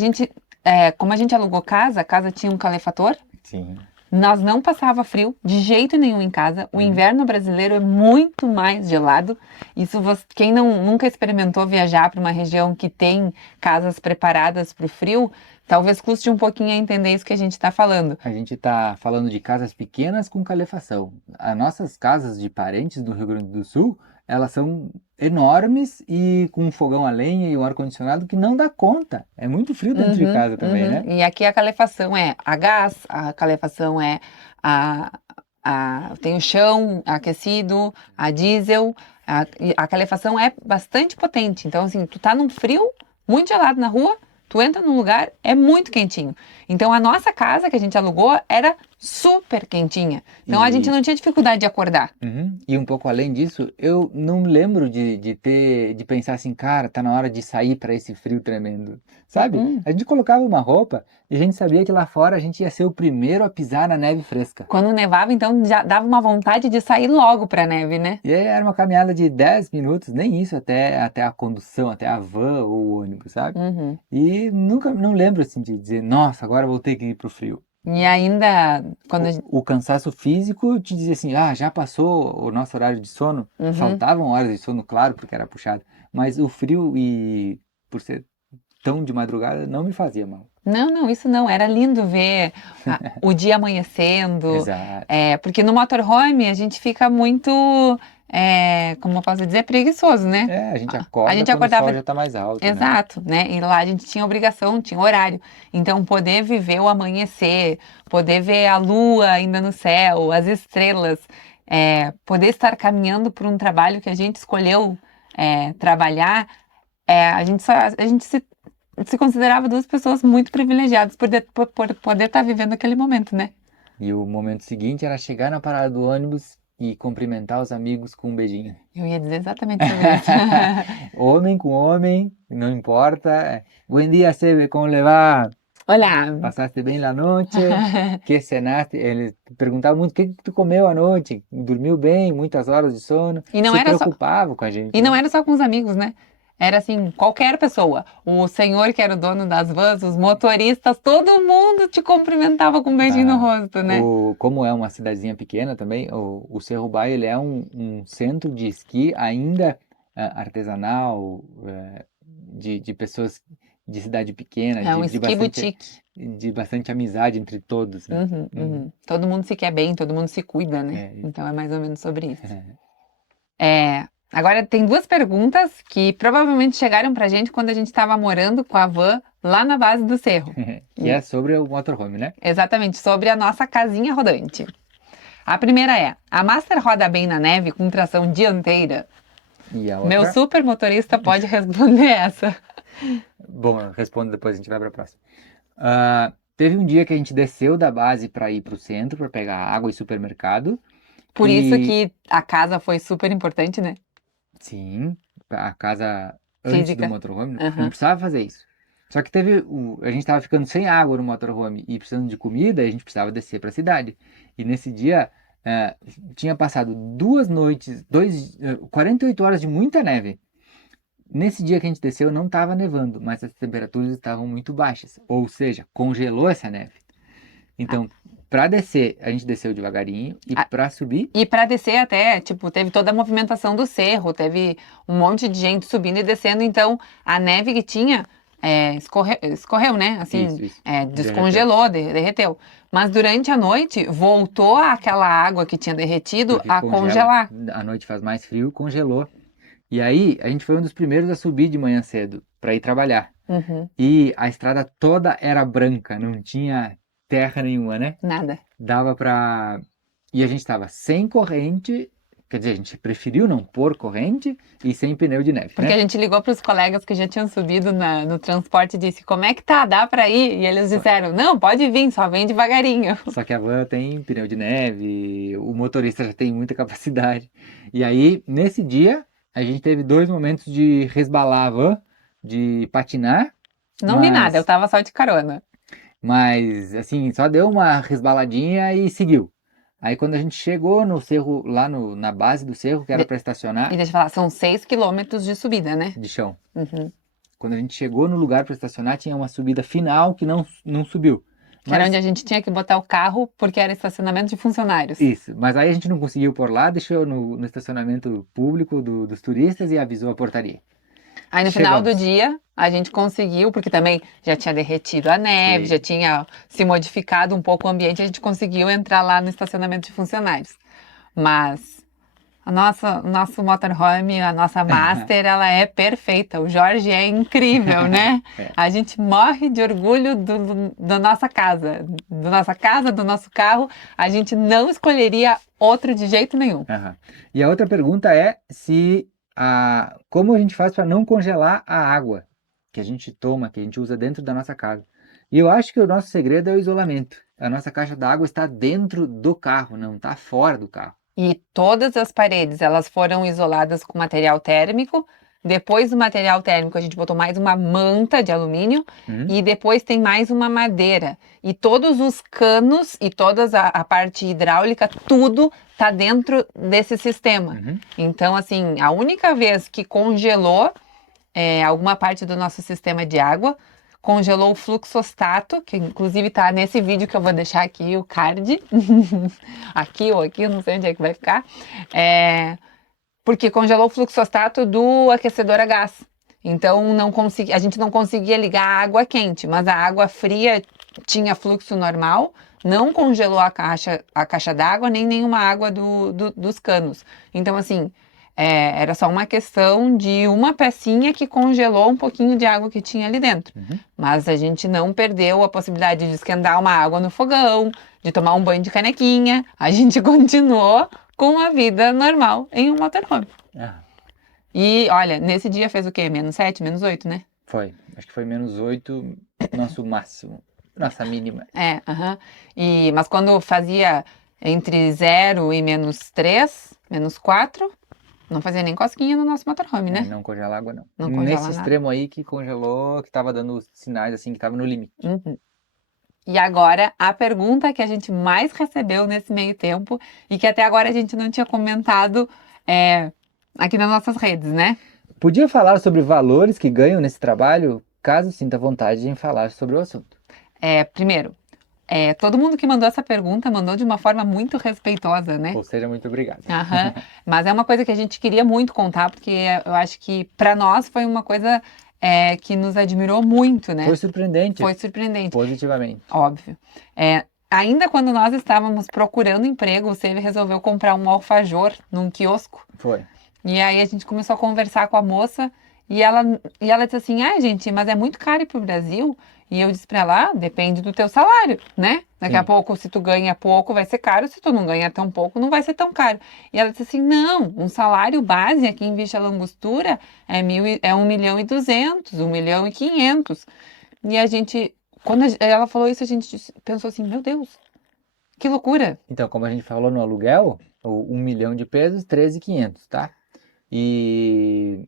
como a gente alugou casa, a casa tinha um calefator, Sim. nós não passava frio de jeito nenhum em casa. O inverno brasileiro é muito mais gelado. Isso quem nunca experimentou viajar para uma região que tem casas preparadas para o frio, talvez custe um pouquinho a entender isso que a gente está falando. A gente tá falando de casas pequenas com calefação. As nossas casas de parentes do Rio Grande do Sul, elas são enormes e com um fogão a lenha e um ar-condicionado que não dá conta. É muito frio dentro de casa também, né? E aqui a calefação é a gás, a calefação é tem o chão aquecido, a diesel, a calefação é bastante potente. Então, assim, tu tá num frio, muito gelado na rua, tu entra num lugar, é muito quentinho. Então a nossa casa que a gente alugou era super quentinha. Então a gente não tinha dificuldade de acordar. Uhum. E um pouco além disso, eu não lembro de pensar assim, cara, tá na hora de sair para esse frio tremendo. Sabe? A gente colocava uma roupa e a gente sabia que lá fora a gente ia ser o primeiro a pisar na neve fresca. Quando nevava, então já dava uma vontade de sair logo pra neve, né? E aí era uma caminhada de 10 minutos, nem isso, até a condução, até a van ou o ônibus, sabe? Uhum. E nunca, não lembro assim de dizer, nossa, agora eu vou ter que ir pro frio. E ainda, quando a gente... O cansaço físico te dizia assim, já passou o nosso horário de sono. Uhum. Faltavam horas de sono, claro, porque era puxado. Mas o frio e por ser tão de madrugada não me fazia mal. Não, isso não. Era lindo ver o dia amanhecendo. Exato. Porque no motorhome a gente fica muito, como eu posso dizer, preguiçoso, né? A gente acorda A gente quando acordava... o sol já tá mais alto, né? Exato, né? E lá a gente tinha obrigação, tinha horário. Então, poder viver o amanhecer, poder ver a lua ainda no céu, as estrelas, poder estar caminhando por um trabalho que a gente escolheu trabalhar, a gente se considerava duas pessoas muito privilegiadas por poder estar vivendo aquele momento, né? E o momento seguinte era chegar na parada do ônibus e cumprimentar os amigos com um beijinho. Eu ia dizer exatamente sobre isso. Homem com homem, não importa. Buen día, Sebe, ¿cómo le va? Olá! ¿Pasaste bem la noche? ¿Qué cenaste? Eles perguntavam muito o que tu comeu à noite. Dormiu bem? Muitas horas de sono? E não Se era só... preocupavam com a gente. E não era só com os amigos, né? Era assim, qualquer pessoa. O senhor que era o dono das vans, os motoristas, todo mundo te cumprimentava com um beijinho no rosto, né? Como é uma cidadezinha pequena também, o Cerro Baio ele é um centro de esqui ainda artesanal, de pessoas de cidade pequena, É um esqui boutique. de bastante amizade entre todos, né? Uhum. Todo mundo se quer bem, todo mundo se cuida, né? Então é mais ou menos sobre isso. Agora tem duas perguntas que provavelmente chegaram pra gente quando a gente estava morando com a van lá na base do cerro. Que é sobre o motorhome, né? Exatamente, sobre a nossa casinha rodante. A primeira é: a Master roda bem na neve com tração dianteira? E a outra? Meu super motorista pode responder essa. Bom, eu respondo depois, a gente vai para a próxima. Teve um dia que a gente desceu da base para ir para o centro para pegar água e supermercado. Por isso que a casa foi super importante, né? Sim, a casa antes Física. do motorhome, Uhum. não precisava fazer isso. Só que a gente estava ficando sem água no motorhome e precisando de comida, e a gente precisava descer para a cidade. E nesse dia tinha passado 2 noites, 48 horas de muita neve. Nesse dia que a gente desceu não estava nevando, mas as temperaturas estavam muito baixas, ou seja, congelou essa neve. Então, para descer, a gente desceu devagarinho, e para subir... E para descer até, teve toda a movimentação do cerro, teve um monte de gente subindo e descendo, então a neve que tinha escorreu, né? Assim, Isso. Descongelou, derreteu. Mas durante a noite, voltou aquela água que tinha derretido Porque a congelar. A noite faz mais frio, congelou. E aí, a gente foi um dos primeiros a subir de manhã cedo, para ir trabalhar. Uhum. E a estrada toda era branca, não tinha terra nenhuma, né? Nada. Dava pra... E a gente estava sem corrente, quer dizer, a gente preferiu não pôr corrente e sem pneu de neve, Porque né? a gente ligou para os colegas que já tinham subido no transporte e disse, como é que tá? Dá para ir? E eles disseram, não, pode vir, só vem devagarinho. Só que a van tem pneu de neve, o motorista já tem muita capacidade. E aí, nesse dia, a gente teve 2 momentos de resbalar a van, de patinar. Não vi nada, eu tava só de carona. Mas, assim, só deu uma resbaladinha e seguiu. Aí quando a gente chegou no cerro, lá na base do cerro, que era para estacionar... E deixa eu falar, são 6 quilômetros de subida, né? De chão. Uhum. Quando a gente chegou no lugar para estacionar, tinha uma subida final que não subiu. Que era onde a gente tinha que botar o carro, porque era estacionamento de funcionários. Isso, mas aí a gente não conseguiu por lá, deixou no estacionamento público dos turistas e avisou a portaria. Aí no final do dia, a gente conseguiu, porque também já tinha derretido a neve, já tinha se modificado um pouco o ambiente, a gente conseguiu entrar lá no estacionamento de funcionários. Mas o nosso motorhome, a nossa Master, ela é perfeita. O Jorge é incrível, né? A gente morre de orgulho da nossa casa. Do nosso carro. A gente não escolheria outro de jeito nenhum. Uhum. E a outra pergunta é como a gente faz para não congelar a água que a gente toma, que a gente usa dentro da nossa casa. E eu acho que o nosso segredo é o isolamento. A nossa caixa d'água está dentro do carro, não está fora do carro. E todas as paredes, elas foram isoladas com material térmico. Depois do material térmico, a gente botou mais uma manta de alumínio Uhum. e depois tem mais uma madeira. E todos os canos e toda a parte hidráulica, tudo tá dentro desse sistema. Uhum. Então, assim, a única vez que congelou alguma parte do nosso sistema de água, congelou o fluxostato, que inclusive tá nesse vídeo que eu vou deixar aqui o card. Aqui ou aqui, eu não sei onde é que vai ficar. Porque congelou o fluxostato do aquecedor a gás. Então a gente não conseguia ligar a água quente, mas a água fria tinha fluxo normal, não congelou a caixa d'água, nem nenhuma água dos canos. Então, assim, era só uma questão de uma pecinha que congelou um pouquinho de água que tinha ali dentro. Uhum. Mas a gente não perdeu a possibilidade de esquentar uma água no fogão, de tomar um banho de canequinha. A gente continuou com a vida normal em um motorhome. Ah, E olha, nesse dia fez o quê? -7, -8, né? foi. Acho que foi -8, nosso máximo. Nossa mínima. Aham. Mas quando fazia entre 0 e -3, -4, não fazia nem cosquinha no nosso motorhome, né? Não congela água, não. Não congela Nesse nada. extremo aí que congelou, que tava dando sinais assim, que tava no limite. Uhum. E agora, a pergunta que a gente mais recebeu nesse meio tempo e que até agora a gente não tinha comentado aqui nas nossas redes, né? Podia falar sobre valores que ganham nesse trabalho, caso sinta vontade em falar sobre o assunto. Primeiro, todo mundo que mandou essa pergunta mandou de uma forma muito respeitosa, né? Ou seja, muito obrigado. Aham. Mas é uma coisa que a gente queria muito contar, porque eu acho que para nós foi uma coisa que nos admirou muito, né? Foi surpreendente, Foi surpreendente, positivamente. óbvio. Ainda quando nós estávamos procurando emprego, o Seve resolveu comprar um alfajor num quiosco. Foi. E aí a gente começou a conversar com a moça e ela disse assim, gente, mas é muito caro ir pro Brasil. E eu disse pra ela, depende do teu salário, né? Daqui a Sim. pouco, se tu ganha pouco, vai ser caro. Se tu não ganha tão pouco, não vai ser tão caro. E ela disse assim, não, um salário base aqui em Vicha Langostura é 1.200.000, 1.500.000. E a gente, quando ela falou isso, a gente pensou assim, meu Deus, que loucura. Então, como a gente falou no aluguel, o 1 milhão de pesos, 13.500, tá? E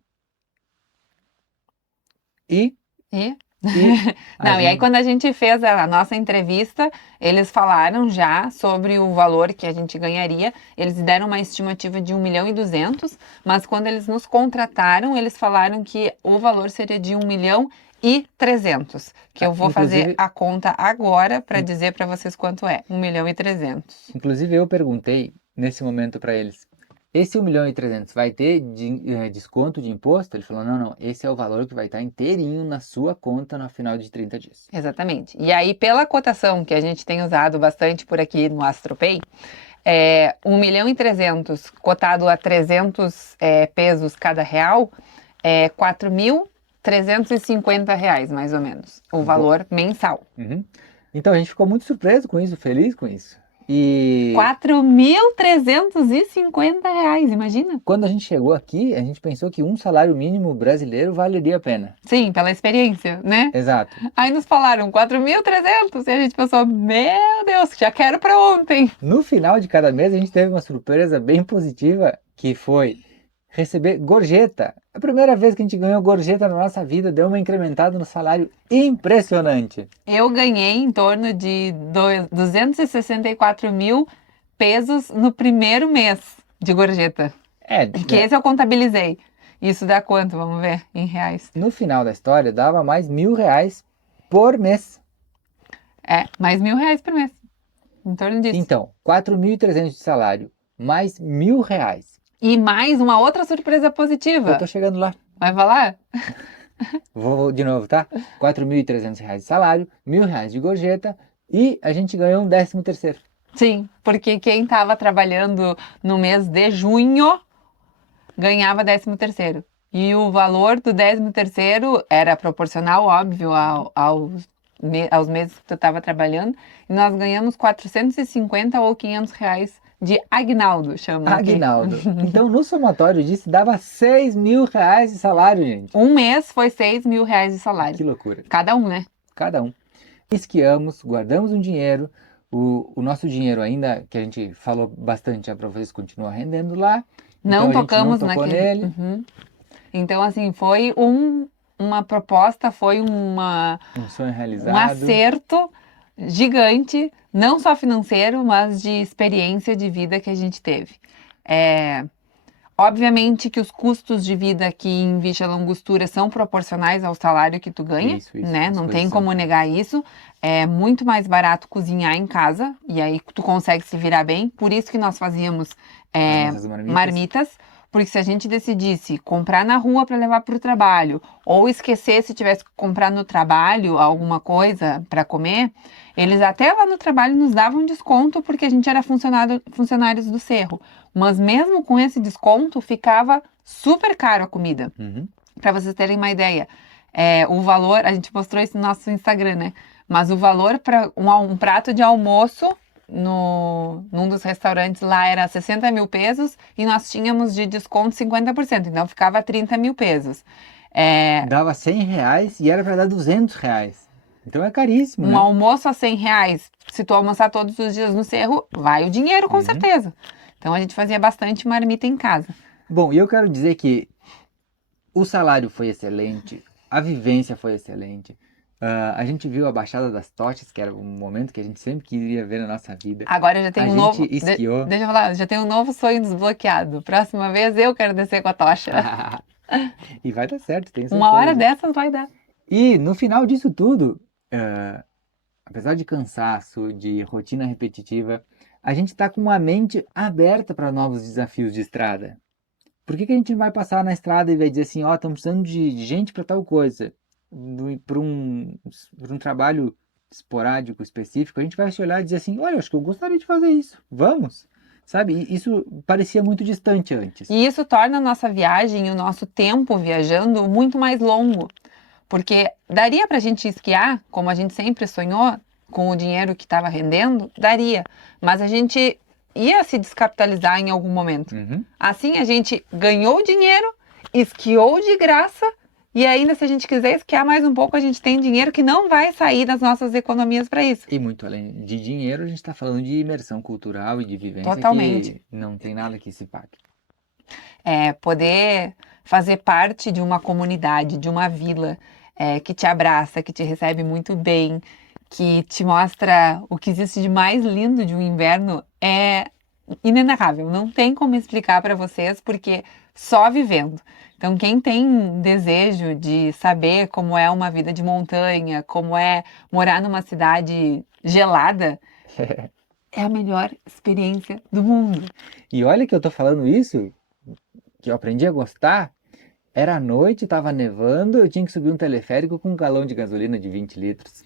Não, e aí quando a gente fez a nossa entrevista, eles falaram já sobre o valor que a gente ganharia. Eles deram uma estimativa de 1.200.000, mas quando eles nos contrataram, eles falaram que o valor seria de 1.300.000, que eu vou fazer Inclusive- a conta agora para dizer para vocês quanto é, 1.300.000. Inclusive, eu perguntei nesse momento para eles, esse 1.300.000 vai ter desconto de imposto? Ele falou, não, esse é o valor que vai estar inteirinho na sua conta no final de 30 dias. Exatamente. E aí, pela cotação que a gente tem usado bastante por aqui no AstroPay, 1.300.000 cotado a 300 pesos cada real, é R$ 4.350, mais ou menos, o valor mensal. Uhum. Então, a gente ficou muito surpreso com isso, feliz com isso. E R$ 4.350, imagina? quando a gente chegou aqui, a gente pensou que um salário mínimo brasileiro valeria a pena. Sim, pela experiência, né? Exato. Aí nos falaram 4.300 e a gente pensou, meu Deus, já quero para ontem. No final de cada mês, a gente teve uma surpresa bem positiva, que foi receber gorjeta. A primeira vez que a gente ganhou gorjeta na nossa vida, deu uma incrementada no salário impressionante. Eu ganhei em torno de 264.000 pesos no primeiro mês de gorjeta. Que esse eu contabilizei. Isso dá quanto? Vamos ver, em reais. No final da história, dava mais R$ 1.000 por mês. Mais R$ 1.000 por mês. Em torno disso. Então, 4.300 de salário, mais R$ 1.000. E mais uma outra surpresa positiva. Eu tô chegando lá. Vai falar? Vou de novo, tá? 4.300 reais de salário, R$ 1.000 de gorjeta e a gente ganhou um 13º. Sim, porque quem estava trabalhando no mês de junho ganhava 13º. E o valor do 13º era proporcional, óbvio, aos meses que tu estava trabalhando. E nós ganhamos 450 ou R$ 500 de Aguinaldo, chama aqui. Aguinaldo. Então, no somatório disso, dava 6 mil reais de salário, gente. Um mês foi 6 mil reais de Que salário. loucura. Cada um, né? Cada um. Esquiamos, guardamos um dinheiro. O nosso dinheiro ainda, que a gente falou bastante, a Provez continua rendendo lá. Então, Não a gente tocamos não tocou naquele. nele. Uhum. Então, assim, foi uma proposta, foi Um sonho um realizado. acerto gigante, não só financeiro, mas de experiência de vida que a gente teve. Obviamente que os custos de vida aqui em Vicha Langostura são proporcionais ao salário que tu ganha, Isso, né? as Não coisas tem são como caras. negar isso. É muito mais barato cozinhar em casa e aí tu consegue se virar bem. Por isso que nós fazíamos As nossas marmitas. marmitas, porque se a gente decidisse comprar na rua para levar para o trabalho ou esquecer se tivesse que comprar no trabalho alguma coisa para comer, eles até lá no trabalho nos davam desconto porque a gente era funcionários do Cerro. Mas mesmo com esse desconto, ficava super caro a comida. Uhum. Para vocês terem uma ideia, o valor, a gente mostrou isso no nosso Instagram, né? Mas o valor para um prato de almoço num dos restaurantes lá era 60 mil pesos e nós tínhamos de desconto 50%, então ficava 30 mil pesos. Dava 100 reais e era para dar 200 reais. Então é caríssimo, Um né? almoço a 100 reais, se tu almoçar todos os dias no Cerro, vai o dinheiro com Uhum. certeza. Então a gente fazia bastante marmita em casa. Bom, e eu quero dizer que o salário foi excelente, a vivência foi excelente. A gente viu a Baixada das Tochas, que era um momento que a gente sempre queria ver na nossa vida. Agora já tem A um gente novo. esquiou. Deixa eu falar, já tem um novo sonho desbloqueado. Próxima vez eu quero descer com a tocha. E vai dar certo, tenho Uma hora certeza. dessas vai dar. E no final disso tudo, apesar de cansaço, de rotina repetitiva, a gente está com uma mente aberta para novos desafios de estrada. Por que a gente não vai passar na estrada e vai dizer assim, ó, estamos precisando de gente para tal coisa, para um trabalho esporádico, específico, a gente vai se olhar e dizer assim, olha, acho que eu gostaria de fazer isso, vamos. Sabe, e isso parecia muito distante antes. E isso torna a nossa viagem e o nosso tempo viajando muito mais longo. Porque daria pra gente esquiar, como a gente sempre sonhou, com o dinheiro que estava rendendo? Daria. Mas a gente ia se descapitalizar em algum momento. Uhum. Assim a gente ganhou dinheiro, esquiou de graça. E ainda, se a gente quiser esquiar mais um pouco, a gente tem dinheiro que não vai sair das nossas economias para isso. E muito além de dinheiro, a gente está falando de imersão cultural e de vivência Totalmente. que não tem nada que se pague. Poder fazer parte de uma comunidade, de uma vila que te abraça, que te recebe muito bem, que te mostra o que existe de mais lindo de um inverno é inenarrável. Não tem como explicar para vocês, porque só vivendo. Então, quem tem desejo de saber como é uma vida de montanha, como é morar numa cidade gelada, é a melhor experiência do mundo. E olha que eu tô falando isso, que eu aprendi a gostar, era à noite, tava nevando, eu tinha que subir um teleférico com um galão de gasolina de 20 litros.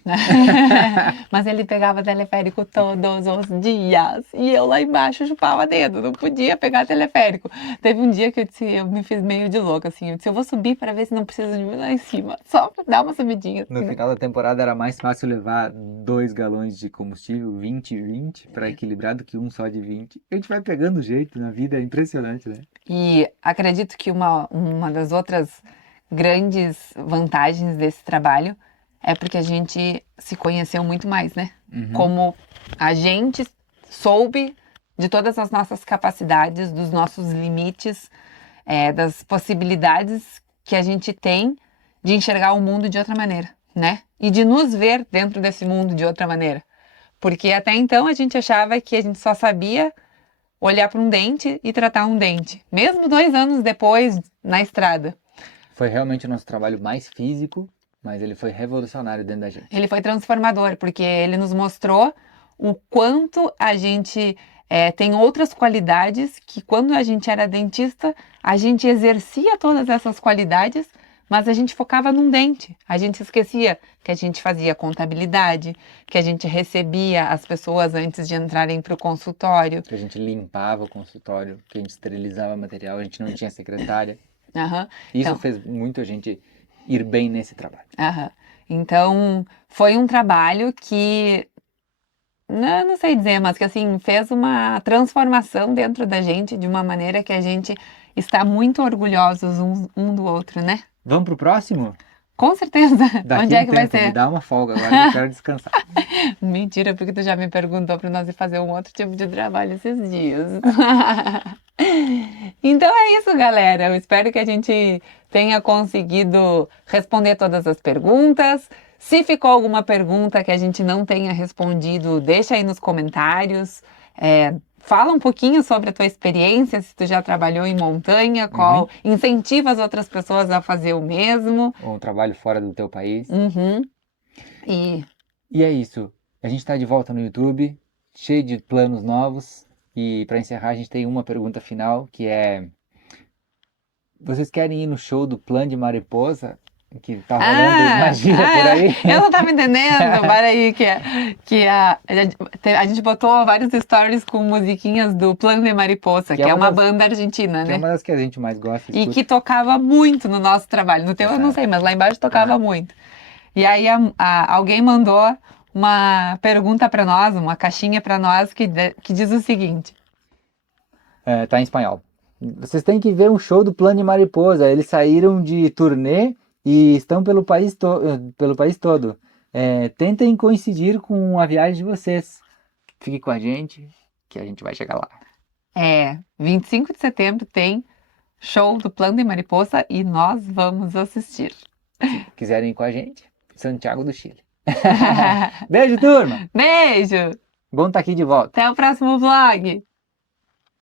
Mas ele pegava teleférico todos os dias. E eu lá embaixo chupava dedo, não podia pegar teleférico. Teve um dia que eu me fiz meio de louca, assim. Eu disse, eu vou subir para ver se não precisa de mim lá em cima. Só pra dar uma subidinha. No Assim. final da temporada era mais fácil levar 2 galões de combustível, 20 e 20, para equilibrar do que um só de 20. A gente vai pegando jeito na vida, é impressionante, né? E acredito que uma das outras grandes vantagens desse trabalho é porque a gente se conheceu muito mais, né? Uhum. Como a gente soube de todas as nossas capacidades, dos nossos limites, das possibilidades que a gente tem de enxergar o mundo de outra maneira, né? E de nos ver dentro desse mundo de outra maneira. Porque até então a gente achava que a gente só sabia olhar para um dente e tratar um dente, mesmo 2 anos depois na estrada. Foi realmente o nosso trabalho mais físico, mas ele foi revolucionário dentro da gente. Ele foi transformador, porque ele nos mostrou o quanto a gente tem outras qualidades que quando a gente era dentista, a gente exercia todas essas qualidades, mas a gente focava num dente. A gente esquecia que a gente fazia contabilidade, que a gente recebia as pessoas antes de entrarem para o consultório. Que a gente limpava o consultório, que a gente esterilizava material, a gente não tinha secretária. Uhum. Isso Então, fez muito a gente ir bem nesse trabalho. Então, foi um trabalho que não sei dizer, mas que assim, fez uma transformação dentro da gente de uma maneira que a gente está muito orgulhosos um do outro, né? Vamos pro próximo? Com certeza. Daqui Onde a é que vai tempo, me ser? dá uma folga agora que eu quero descansar. Mentira, porque tu já me perguntou para nós ir fazer um outro tipo de trabalho esses dias. Então é isso, galera. Eu espero que a gente tenha conseguido responder todas as perguntas. Se ficou alguma pergunta que a gente não tenha respondido, deixa aí nos comentários. Fala um pouquinho sobre a tua experiência, se tu já trabalhou em montanha, qual incentiva as outras pessoas a fazer o mesmo. Ou um trabalho fora do teu país. Uhum. E E é isso. A gente está de volta no YouTube, cheio de planos novos. E para encerrar, a gente tem uma pergunta final, que é: vocês querem ir no show do Plan de Mariposa? Que tá rolando uma gira por aí? Eu não tava entendendo. Para aí, a gente botou vários stories com musiquinhas do Plan de Mariposa, que é uma banda argentina, Que é né? uma das que a gente mais gosta. E que tocava muito no nosso trabalho. No teu eu não sei, mas lá embaixo tocava muito. E aí alguém mandou uma pergunta para nós, uma caixinha para nós que diz o seguinte: Tá em espanhol. Vocês têm que ver um show do Plan de Mariposa. Eles saíram de turnê e estão pelo país todo. Tentem coincidir com a viagem de vocês. Fique com a gente, que a gente vai chegar lá. 25 de setembro tem show do Plan de Mariposa e nós vamos assistir. Se quiserem ir com a gente, Santiago do Chile. Beijo, turma! Beijo! Bom estar aqui de volta. Até o próximo vlog!